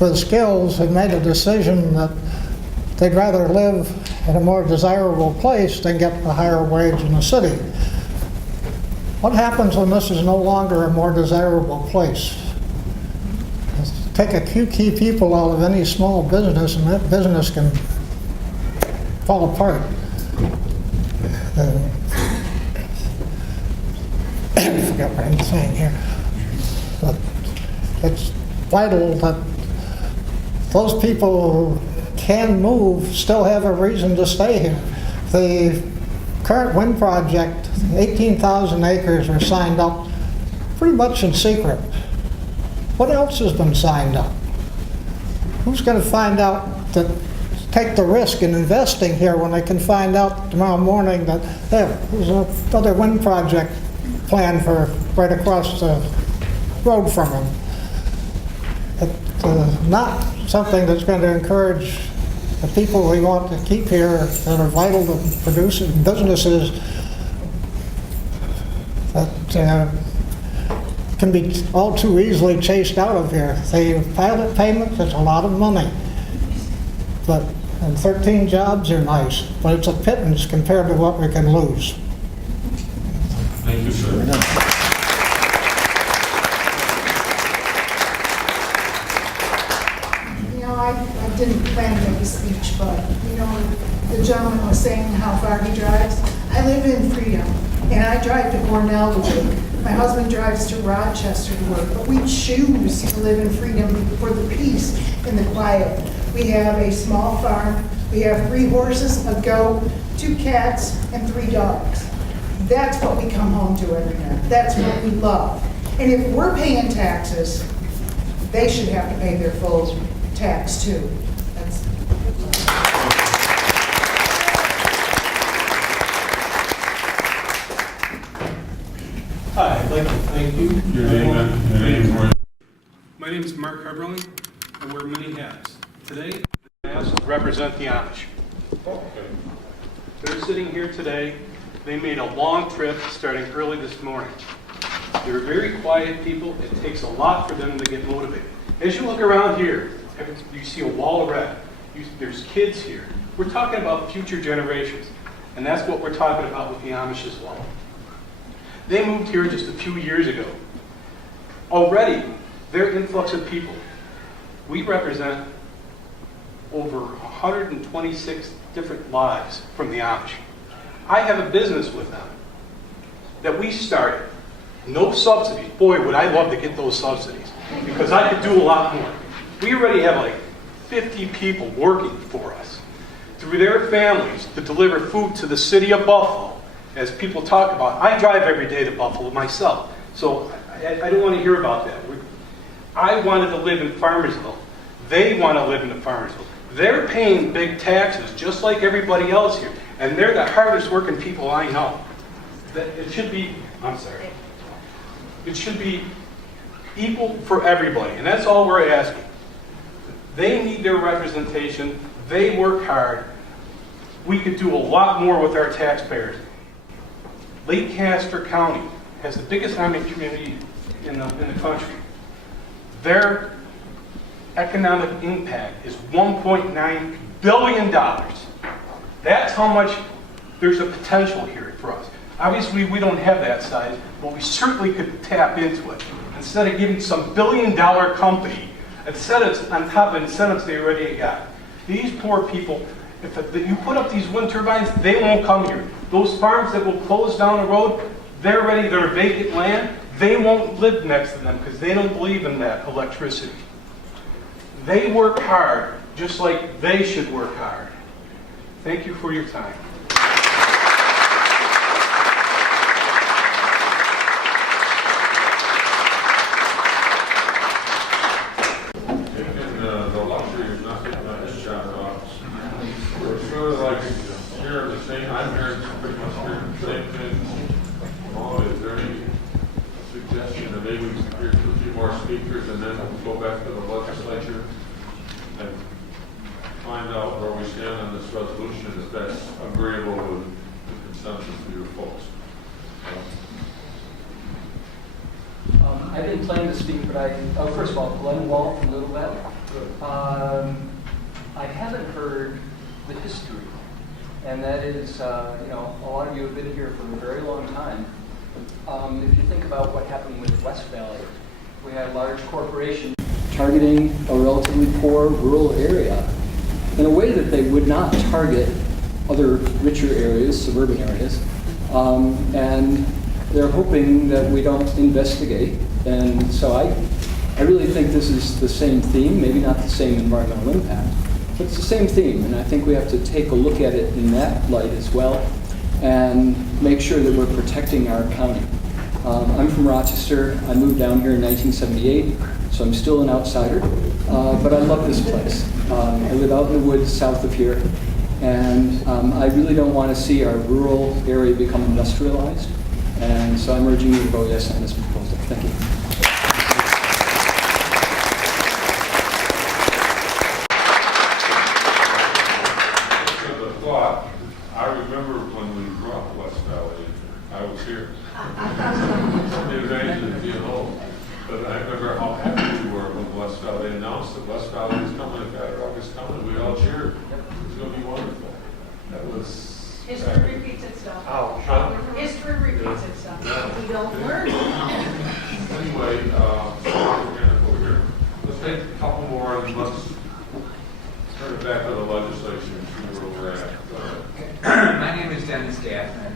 with skills have made a decision that they'd rather live in a more desirable place than get a higher wage in the city. What happens when this is no longer a more desirable place? Take a few key people out of any small business, and that business can fall apart. I forget what I'm saying here. But it's vital that those people who can move still have a reason to stay here. The current wind project, 18,000 acres are signed up pretty much in secret. What else has been signed up? Who's going to find out that take the risk in investing here when they can find out tomorrow morning that there's another wind project planned for right across the road from them? It's not something that's going to encourage the people we want to keep here that are vital to producing businesses that can be all too easily chased out of here. The pilot payments, it's a lot of money. And 13 jobs are nice, but it's a pittance compared to what we can lose. Thank you, sir. I didn't plan to make a speech, but, the gentleman was saying how far he drives. I live in Freedom, and I drive to Cornell to work. My husband drives to Rochester to work, but we choose to live in Freedom for the peace and the quiet. We have a small farm. We have 3 horses, a goat, 2 cats, and 3 dogs. That's what we come home to every night. That's what we love. And if we're paying taxes, they should have to pay their full tax too. Hi, I'd like to thank you. Your name and My name is Mark Harberling. I wear many hats. Today, I asked to represent the Amish. They're sitting here today. They made a long trip starting early this morning. They're very quiet people. It takes a lot for them to get motivated. As you look around here, you see a wall of red. There's kids here. We're talking about future generations, and that's what we're talking about with the Amish as well. They moved here just a few years ago. Already, their influx of people, we represent over 126 different lives from the Amish. I have a business with them that we started. No subsidies. Boy, would I love to get those subsidies, because I could do a lot more. We already have like 50 people working for us through their families to deliver food to the city of Buffalo. As people talk about, I drive every day to Buffalo myself, so I don't want to hear about that. I wanted to live in Farmersville. They want to live in Farmersville. They're paying big taxes just like everybody else here, and they're the hardest working people I know. It should be, I'm sorry, it should be equal for everybody, and that's all we're asking. They need their representation. They work hard. We could do a lot more with our taxpayers. Catt County has the biggest Amish community in the country. Their economic impact is $1.9 billion. That's how much there's a potential here for us. Obviously, we don't have that size, but we certainly could tap into it. Instead of giving some billion-dollar company incentives on top of incentives they already got. These poor people, if you put up these wind turbines, they won't come here. Those farms that will close down the road, they're vacant land. They won't live next to them because they don't believe in that electricity. They work hard just like they should work hard. Thank you for your time. The luxury of not getting that shot off. We're sort of like hearing the same, I'm hearing pretty much hearing the same thing. Is there any suggestion that maybe we can hear a few more speakers and then we'll go back to the legislature and find out where we stand on this resolution, if that's agreeable with the consensus of you folks? I didn't plan to speak, but first of all, Glenn Wall from Little Valley. I haven't heard the history, and that is, a lot of you have been here for a very long time. If you think about what happened with West Valley, we had large corporations targeting a relatively poor rural area in a way that they would not target other richer areas, suburban areas, and they're hoping that we don't investigate. And so I really think this is the same theme, maybe not the same environmental impact, it's the same theme, and I think we have to take a look at it in that light as well, and make sure that we're protecting our county. I'm from Rochester. I moved down here in 1978, so I'm still an outsider, but I love this place. I live out in the woods south of here, and I really don't want to see our rural area become industrialized, and so I'm urging you to vote yes on this proposal. Thank you. I remember when we brought West Valley, I was here. It was actually being old. But I remember how happy we were when West Valley announced that West Valley was coming to Cattaraugus County. We all cheered. It was going to be wonderful. That was... History repeats itself. Oh, huh? History repeats itself. Yeah. We don't learn. Anyway, we're going to go here. Let's take a couple more and let's turn it back to the legislature and see where we're at. My name is Dennis Gaffman.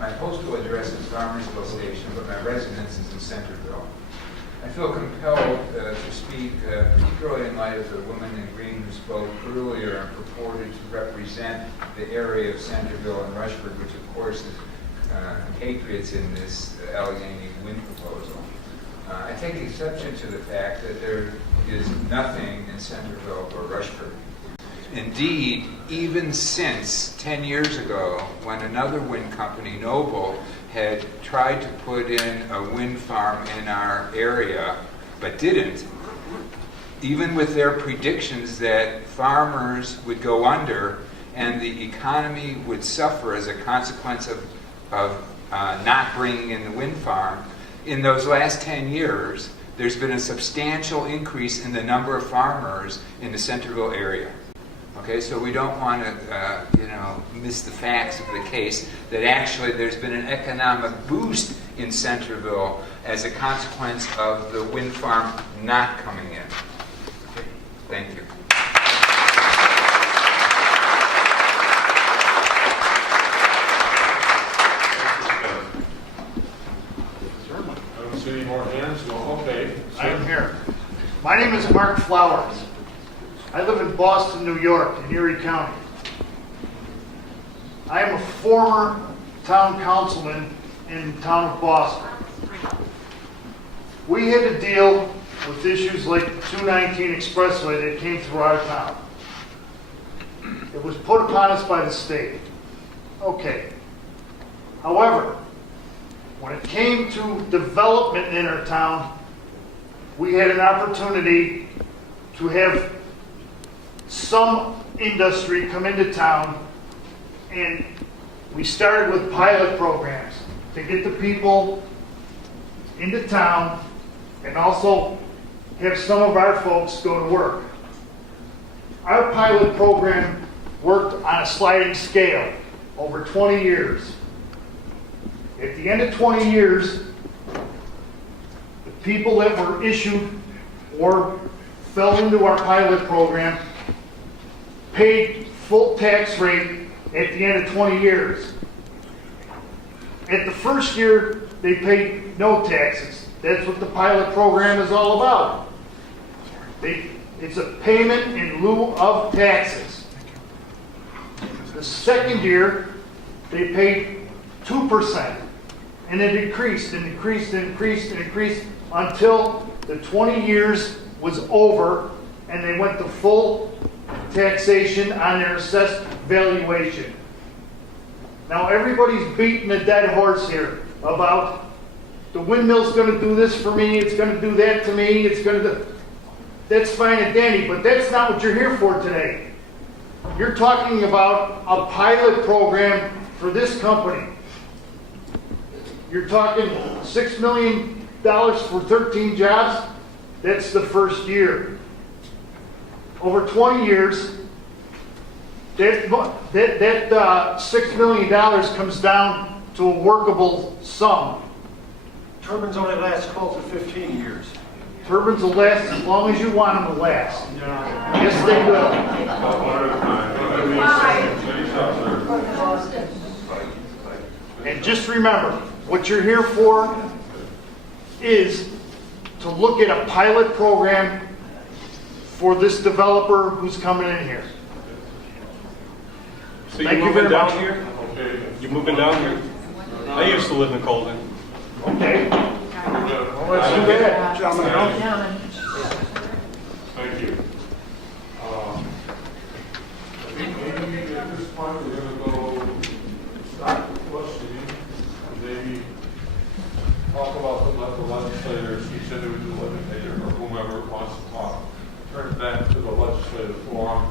My postal address is Farmersville Station, but my residence is in Centerville. I feel compelled to speak, particularly in light of the woman in green who spoke earlier and purported to represent the area of Centerville and Rushford, which of course is compatriots in this Allegheny wind proposal. I take exception to the fact that there is nothing in Centerville or Rushford. Indeed, even since 10 years ago, when another wind company, Noble, had tried to put in a wind farm in our area, but didn't, even with their predictions that farmers would go under and the economy would suffer as a consequence of not bringing in the wind farm, in those last 10 years, there's been a substantial increase in the number of farmers in the Centerville area. Okay, so we don't want to, miss the facts of the case that actually there's been an economic boost in Centerville as a consequence of the wind farm not coming in. Okay, thank you. I don't see any more hands. Well, okay. I'm here. My name is Mark Flowers. I live in Boston, New York, in Erie County. I am a former town councilman in the town of Boston. We had to deal with issues like the 219 expressway that came through our town. It was put upon us by the state. Okay. However, when it came to development in our town, we had an opportunity to have some industry come into town, and we started with pilot programs to get the people into town and also have some of our folks go to work. Our pilot program worked on a sliding scale over 20 years. At the end of 20 years, the people that were issued or fell into our pilot program paid full tax rate at the end of 20 years. At the first year, they paid no taxes. That's what the pilot program is all about. It's a payment in lieu of taxes. The second year, they paid 2%, and it increased and increased and increased and increased until the 20 years was over, and they went to full taxation on their assessed valuation. Now everybody's beating a dead horse here about the windmill's going to do this for me, it's going to do that to me, it's going to do... That's fine and dandy, but that's not what you're here for today. You're talking about a pilot program for this company. You're talking $6 million for 13 jobs. That's the first year. Over 20 years, that $6 million comes down to a workable sum. Turbines only last 12 to 15 years. Turbines will last as long as you want them to last. Yes, they will. And just remember, what you're here for is to look at a pilot program for this developer who's coming in here. So Thank you're you very moving down much. here? You're moving down here? I used to live in Colden. Okay. Well, let's do that, gentlemen. Thank you. I think maybe at this point, we're gonna go start the questioning, and maybe talk about the legislators, each individual legislator, or whomever wants to talk. Turn it back to the legislative forum,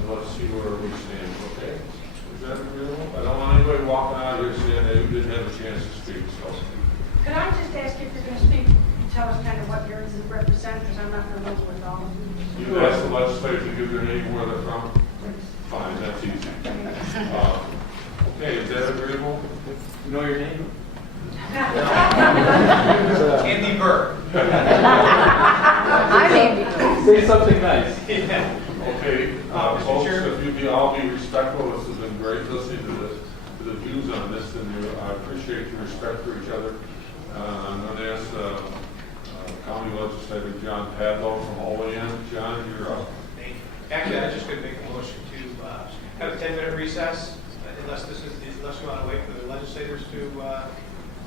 and let's see where we stand, okay? Is that agreeable? I don't want anybody walking out here saying they didn't have a chance to speak, so. Could I just ask if you're going to speak, tell us kind of what areas it represents, because I'm not familiar with all of them. You ask the legislature to give their name, where they're from? Fine, that's easy. Okay, is that agreeable? You know your name? Andy Burke. I'm Andy. Say something nice. Okay, folks, if you'd all be respectful, this has been great listening to the views on this, and I appreciate your respect for each other. I'm going to ask County Legislator John Padlow from OAN. John, you're up. Actually, I was just going to make a motion to have a 10-minute recess, unless you want to wait for the legislators to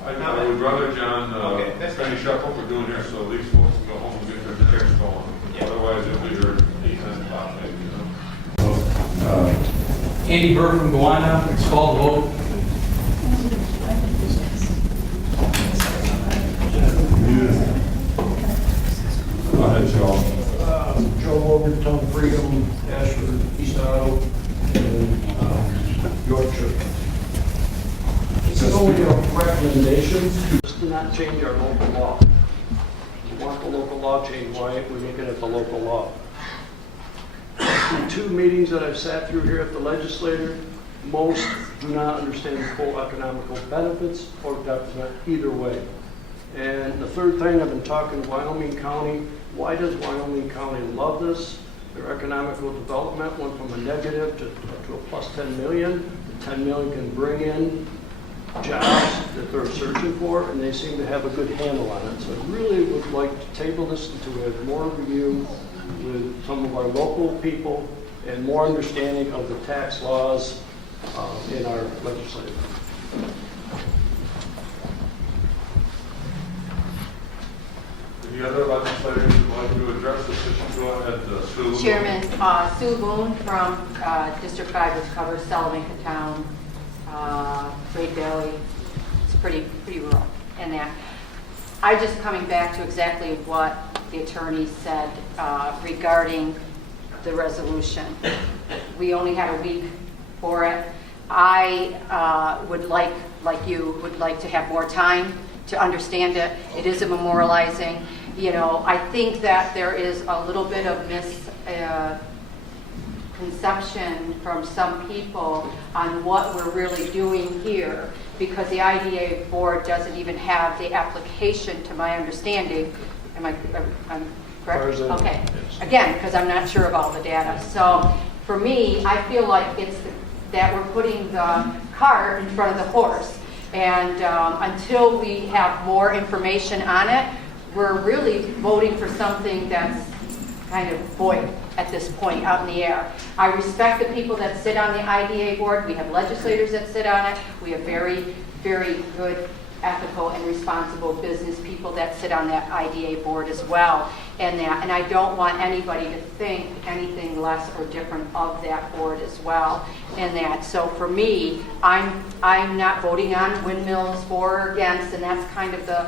I would rather, John, finish up what we're doing here, so these folks can go home and get their dinners going. Otherwise, they'll be here at 8, 9 o'clock maybe, you know. Andy Burke from Gwinnett. It's called vote. Go ahead, Joe. Joe Overton, Freedom, Ashford, East Otto, and Yorkshire. So your recommendations do not change our local law. We want the local law changed. Why we make it at the local law? In 2 meetings that I've sat through here at the legislature, most do not understand the full economical benefits or detriment either way. And the third thing, I've been talking to Wyoming County. Why does Wyoming County love this? Their economical development went from a negative to a plus 10 million. The 10 million can bring in jobs that they're searching for, and they seem to have a good handle on it. So I really would like to table this until we have more review with some of our local people and more understanding of the tax laws in our legislature. Any other legislators who'd like to address this issue? Go ahead, Sue. Chairman, Sue Boone from District 5, which covers Sullivan, Town, Great Valley. It's pretty rural in that. I'm just coming back to exactly what the attorney said regarding the resolution. We only had a week for it. I would like you, would like to have more time to understand it. It is a memorializing. You know, I think that there is a little bit of misconception from some people on what we're really doing here, because the IDA board doesn't even have the application, to my understanding. I'm correct? Okay. Again, because I'm not sure of all the data. So for me, I feel like it's that we're putting the cart in front of the horse. And until we have more information on it, we're really voting for something that's kind of void at this point, out in the air. I respect the people that sit on the IDA board. We have legislators that sit on it. We have very, very good, ethical, and responsible business people that sit on that IDA board as well. And I don't want anybody to think anything less or different of that board as well. And that, so for me, I'm not voting on windmills for or against, and that's kind of the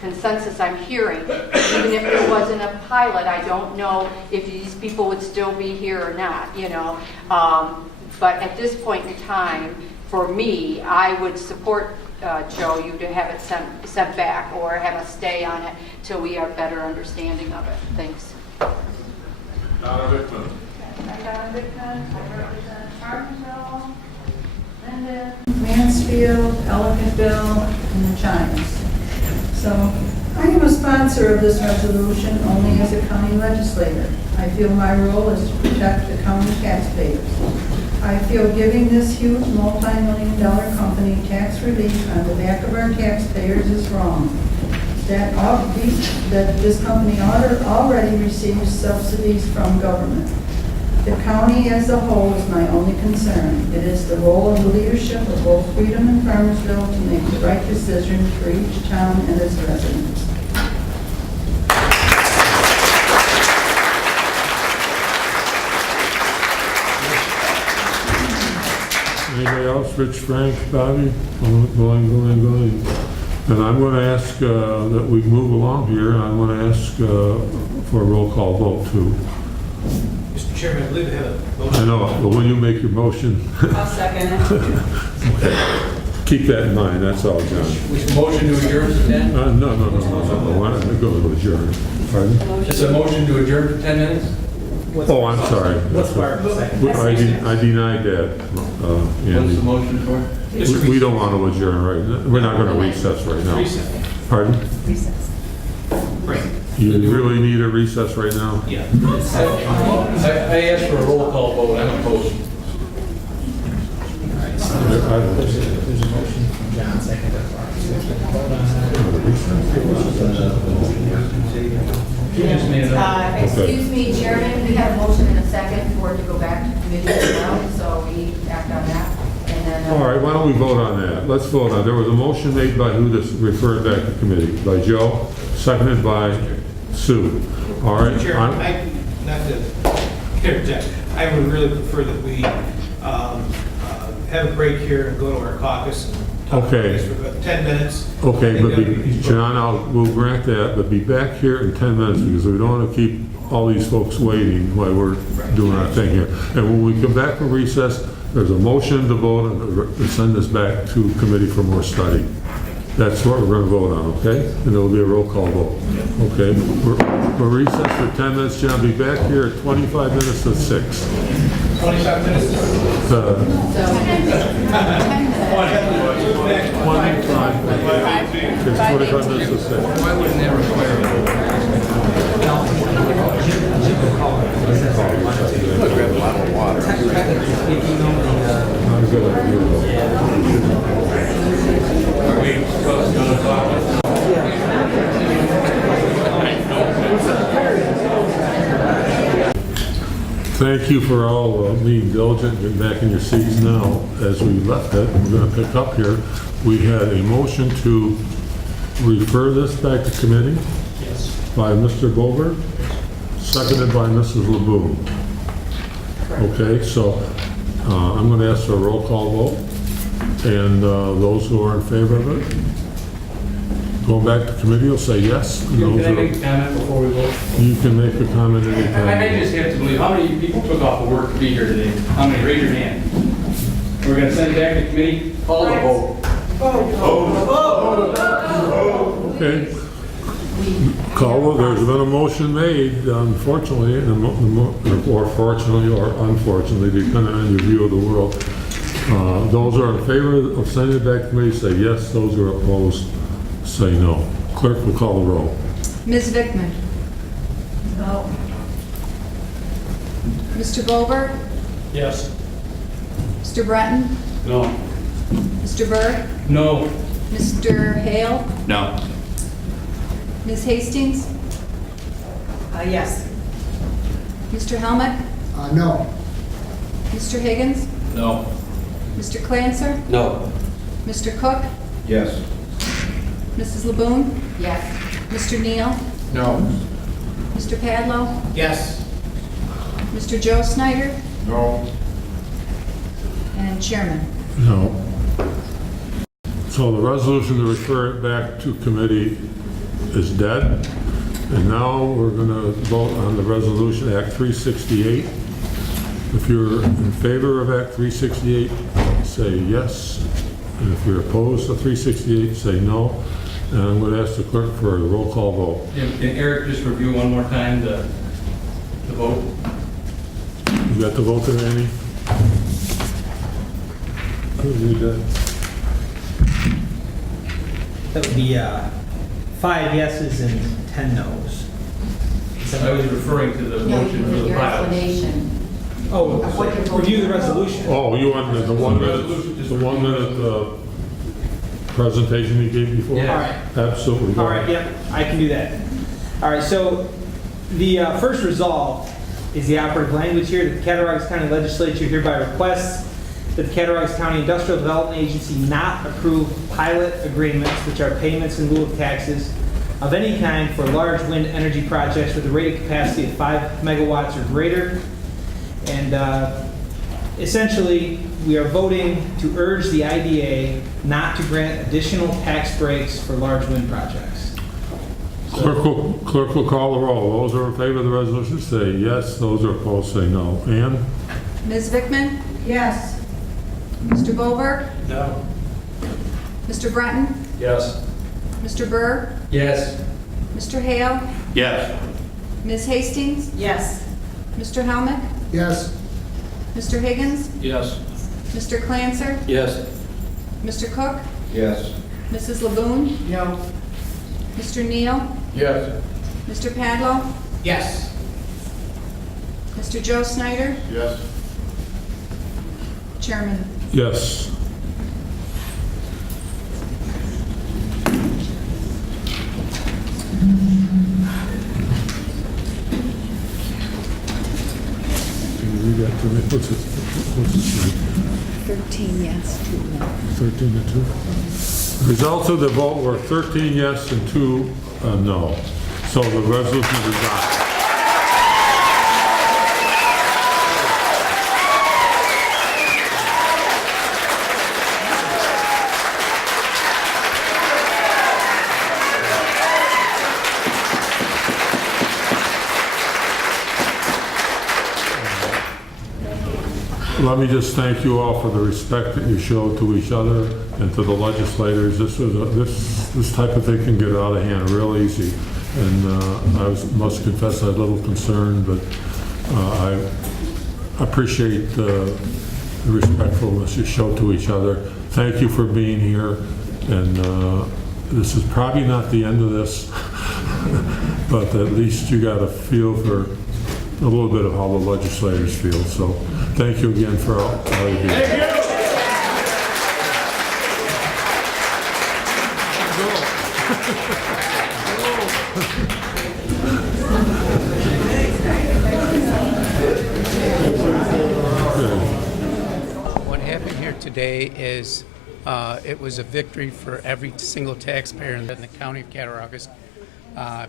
consensus I'm hearing. Even if there wasn't a pilot, I don't know if these people would still be here or not, you know. But at this point in time, for me, I would support Joe, you to have it sent back or have us stay on it till we have better understanding of it. Thanks. Donna Bickman. I'm Donna Bickman. I represent Martinsville, Linden, Mansfield, Elecantville, and the Chimes. So I am a sponsor of this resolution only as a county legislator. I feel my role is to protect the county taxpayers. I feel giving this huge multi-million-dollar company tax relief on the back of our taxpayers is wrong. That this company already receives subsidies from government. The county as a whole is my only concern. It is the role of the leadership of both Freedom and Farmersville to make the right decision for each town and its residents. Anybody else? Rich, Frank, Bobby? Going. And I'm going to ask that we move along here, and I'm going to ask for a roll call vote too. Mr. Chairman, I believe we have a I motion. know, but when you make your motion, I'll second it. keep that in mind, that's all, John. Which motion to adjourn for 10? No. Why don't we go to adjourn? Pardon? It's a motion to adjourn for 10 minutes? Oh, I'm sorry. I denied that, Andy. What's the motion for? We don't want to adjourn right now. We're not going to recess right now. Pardon? Recess. Right. You really need a recess right now? Yeah. I asked for a roll call vote. I'm opposed. There's a motion from John, seconded Excuse me, Chairman, we have a motion and a second for it to go back to committee as well, so we act on that. And then, All right, why don't we vote on that? Let's vote on it. There was a motion made by who to refer it back to committee? By Joe, seconded by Sue. All right. Mr. Chairman, not to interject, I would really prefer that we have a break here and go to our caucus and talk about this for about 10 minutes. Okay, but John, we'll grant that, but be back here in 10 minutes because we don't want to keep all these folks waiting while we're doing our thing here. And when we come back from recess, there's a motion to vote and send this back to committee for more study. That's what we're going to vote on, okay? And there will be a roll call vote. Okay, we're recessed for 10 minutes, John. Be back here at 25 minutes to 6. 25 minutes. 25 It's 25 minutes to 6. Why wouldn't that require a vote? Grab a bottle of water. Are we supposed to go to talk? Thank you for all being diligent, getting back in your seats now. As we left it, we're going to pick up here. We had a motion to refer this back to committee by Mr. Bover, seconded by Mrs. LeBoon. Okay, so I'm going to ask for a roll call vote. And those who are in favor of it, going back to committee, will say yes. And Can those I who- make a comment before we vote? You can make a comment anytime. I just have to believe, how many people took off of work to be here today? How many? Raise your hand. We're going to send it back to committee. Call the vote. Okay. Call, there's been a motion made, unfortunately, or fortunately, or unfortunately, depending on your view of the world. Those who are in favor of sending it back to committee say yes. Those who are opposed say no. Clerk will call the roll. Ms. Vickman. No. Mr. Goldberg. Yes. Mr. Breton. No. Mr. Burke. No. Mr. Hale. No. Ms. Hastings. Yes. Mr. Helmut. No. Mr. Higgins. No. Mr. Clancer. No. Mr. Cook. Yes. Mrs. LeBoon. yes. Mr. Neal. No. Mr. Padlow. Yes. Mr. Joe Snyder. No. And Chairman. No. So the resolution to refer it back to committee is dead. And now we're going to vote on the resolution, Act 368. If you're in favor of Act 368, say yes. And if you're opposed to 368, say no. And I'm going to ask the clerk for a roll call vote. Can Eric just review one more time the vote? You got the vote there, Andy? Read that. That would be 5 yeses and 10 noes. I was referring to the motion for the Your bylaws. explanation. Oh, Of what you're voting review the for. resolution. Oh, you want the 1 minute presentation you gave before? Yeah. All right. Absolutely. All right, yep, I can do that. All right, so the first resolve is the operative language here. The Cattaraugus County Legislature hereby requests that the Cattaraugus County Industrial Development Agency not approve pilot agreements, which are payments in lieu of taxes, of any kind for large wind energy projects with a rated capacity of 5 megawatts or greater. And essentially, we are voting to urge the IDA not to grant additional tax breaks for large wind projects. Clerk will call the roll. Those who are in favor of the resolution say yes. Those who are opposed say no. Ann? Ms. Vickman? Yes. Mr. Boberg? No. Mr. Breton? Yes. Mr. Burr? Yes. Mr. Hale? Yes. Ms. Hastings? Yes. Mr. Helmick? Yes. Mr. Higgins? Yes. Mr. Clancer? Yes. Mr. Cook? Yes. Mrs. Laboon? No. Mr. Neal? Yes. Mr. Padlow? Yes. Mr. Joe Snyder? Yes. Chairman. Yes. Can you read that to me? What's it? 13 yes, 2 no. 13 to 2. The results of the vote were 13 yes and 2 no. So the resolution is adopted. Let me just thank you all for the respect that you showed to each other and to the legislators. This type of thing can get out of hand real easy, and I must confess I had a little concern, but I appreciate the respectfulness you showed to each other. Thank you for being here, and this is probably not the end of this, but at least you got a feel for a little bit of how the legislators feel. So thank you again for all you do. Thank you. What happened here today is it was a victory for every single taxpayer in the county of Cattaraugus.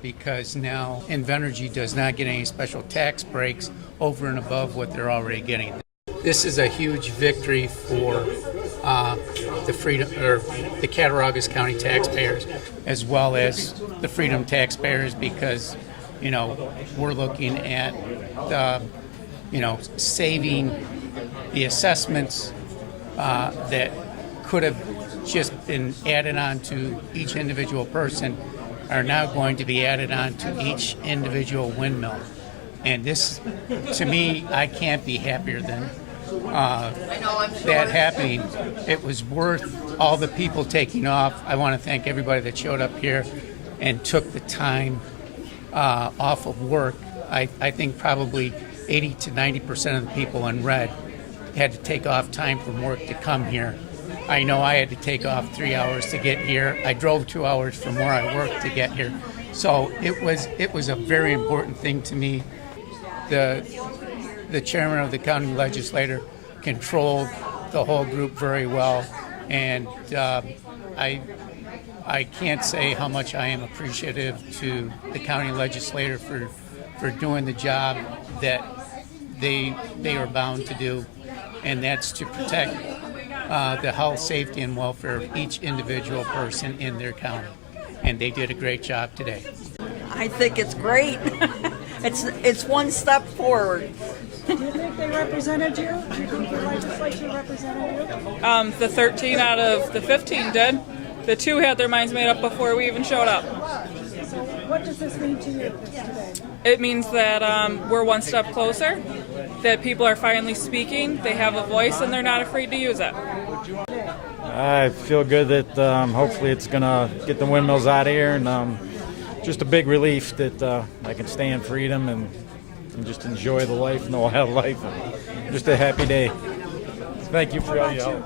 Because now Invenergy does not get any special tax breaks over and above what they're already getting. This is a huge victory for the Cattaraugus County taxpayers, as well as the Freedom taxpayers, because we're looking at saving the assessments that could have just been added on to each individual person are now going to be added on to each individual windmill. And this, to me, I can't be happier than that happening. It was worth all the people taking off. I want to thank everybody that showed up here and took the time off of work. I think probably 80 to 90% of the people in red had to take off time from work to come here. I know I had to take off 3 hours to get here. I drove 2 hours from where I worked to get here. So it was a very important thing to me. The chairman of the county legislature controlled the whole group very well, and I can't say how much I am appreciative to the county legislature for doing the job that they are bound to do, and that's to protect the health, safety, and welfare of each individual person in their county. And they did a great job today. I think it's great. It's one step forward. Do you think they represented you? Do you think the legislature represented you? The 13 out of the 15 did. The 2 had their minds made up before we even showed up. So what does this mean to you today? It means that we're one step closer, that people are finally speaking, they have a voice, and they're not afraid to use it. I feel good that hopefully it's going to get the windmills out of here, and just a big relief that I can stay in freedom and just enjoy the life and the wildlife. Just a happy day. Thank you for all your help.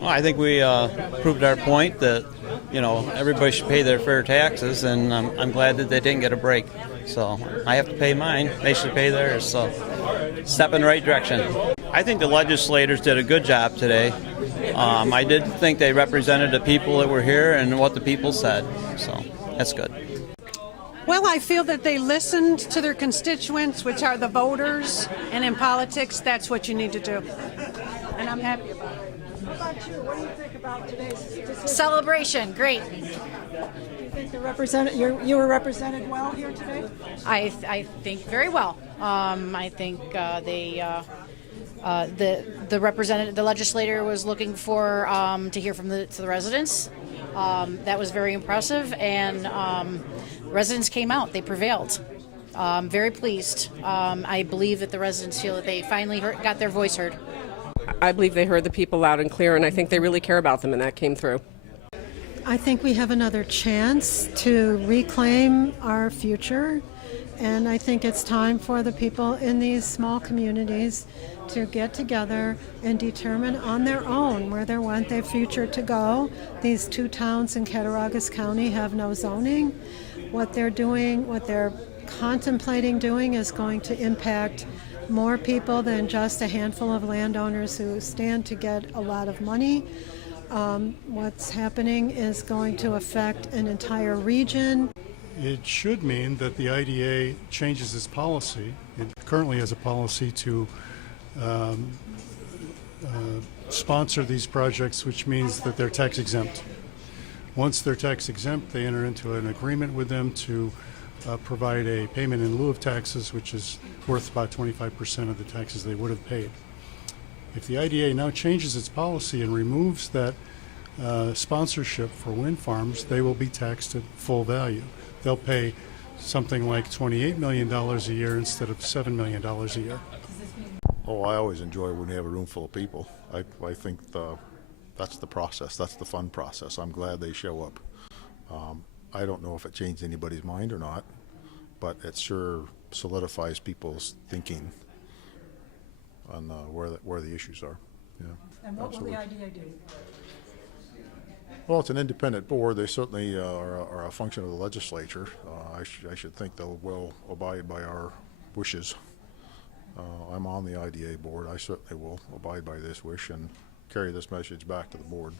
Well, I think we proved our point that everybody should pay their fair taxes, and I'm glad that they didn't get a break. So I have to pay mine. They should pay theirs. So step in the right direction. I think the legislators did a good job today. I did think they represented the people that were here and what the people said. So that's good. Well, I feel that they listened to their constituents, which are the voters, and in politics, that's what you need to do. And I'm happy about it. How about you? What do you think about today's Celebration, great. Do you think you were represented well here today? I think very well. I think the legislator was looking for to hear from the residents. That was very impressive, and residents came out. They prevailed. Very pleased. I believe that the residents feel that they finally got their voice heard. I believe they heard the people loud and clear, and I think they really care about them, and that came through. I think we have another chance to reclaim our future, and I think it's time for the people in these small communities to get together and determine on their own where they want their future to go. These two towns in Cattaraugus County have no zoning. What they're doing, what they're contemplating doing is going to impact more people than just a handful of landowners who stand to get a lot of money. What's happening is going to affect an entire region. It should mean that the IDA changes its policy. It currently has a policy to sponsor these projects, which means that they're tax exempt. Once they're tax exempt, they enter into an agreement with them to provide a payment in lieu of taxes, which is worth about 25% of the taxes they would have paid. If the IDA now changes its policy and removes that sponsorship for wind farms, they will be taxed at full value. They'll pay something like $28 million a year instead of $7 million a year. Oh, I always enjoy when we have a room full of people. I think that's the process. That's the fun process. I'm glad they show up. I don't know if it changed anybody's mind or not, but it sure solidifies people's thinking on where the issues are. Yeah, And what absolutely. will the IDA do? Well, it's an independent board. They certainly are a function of the legislature. I should think they'll well abide by our wishes. I'm on the IDA board. I certainly will abide by this wish and carry this message back to the board.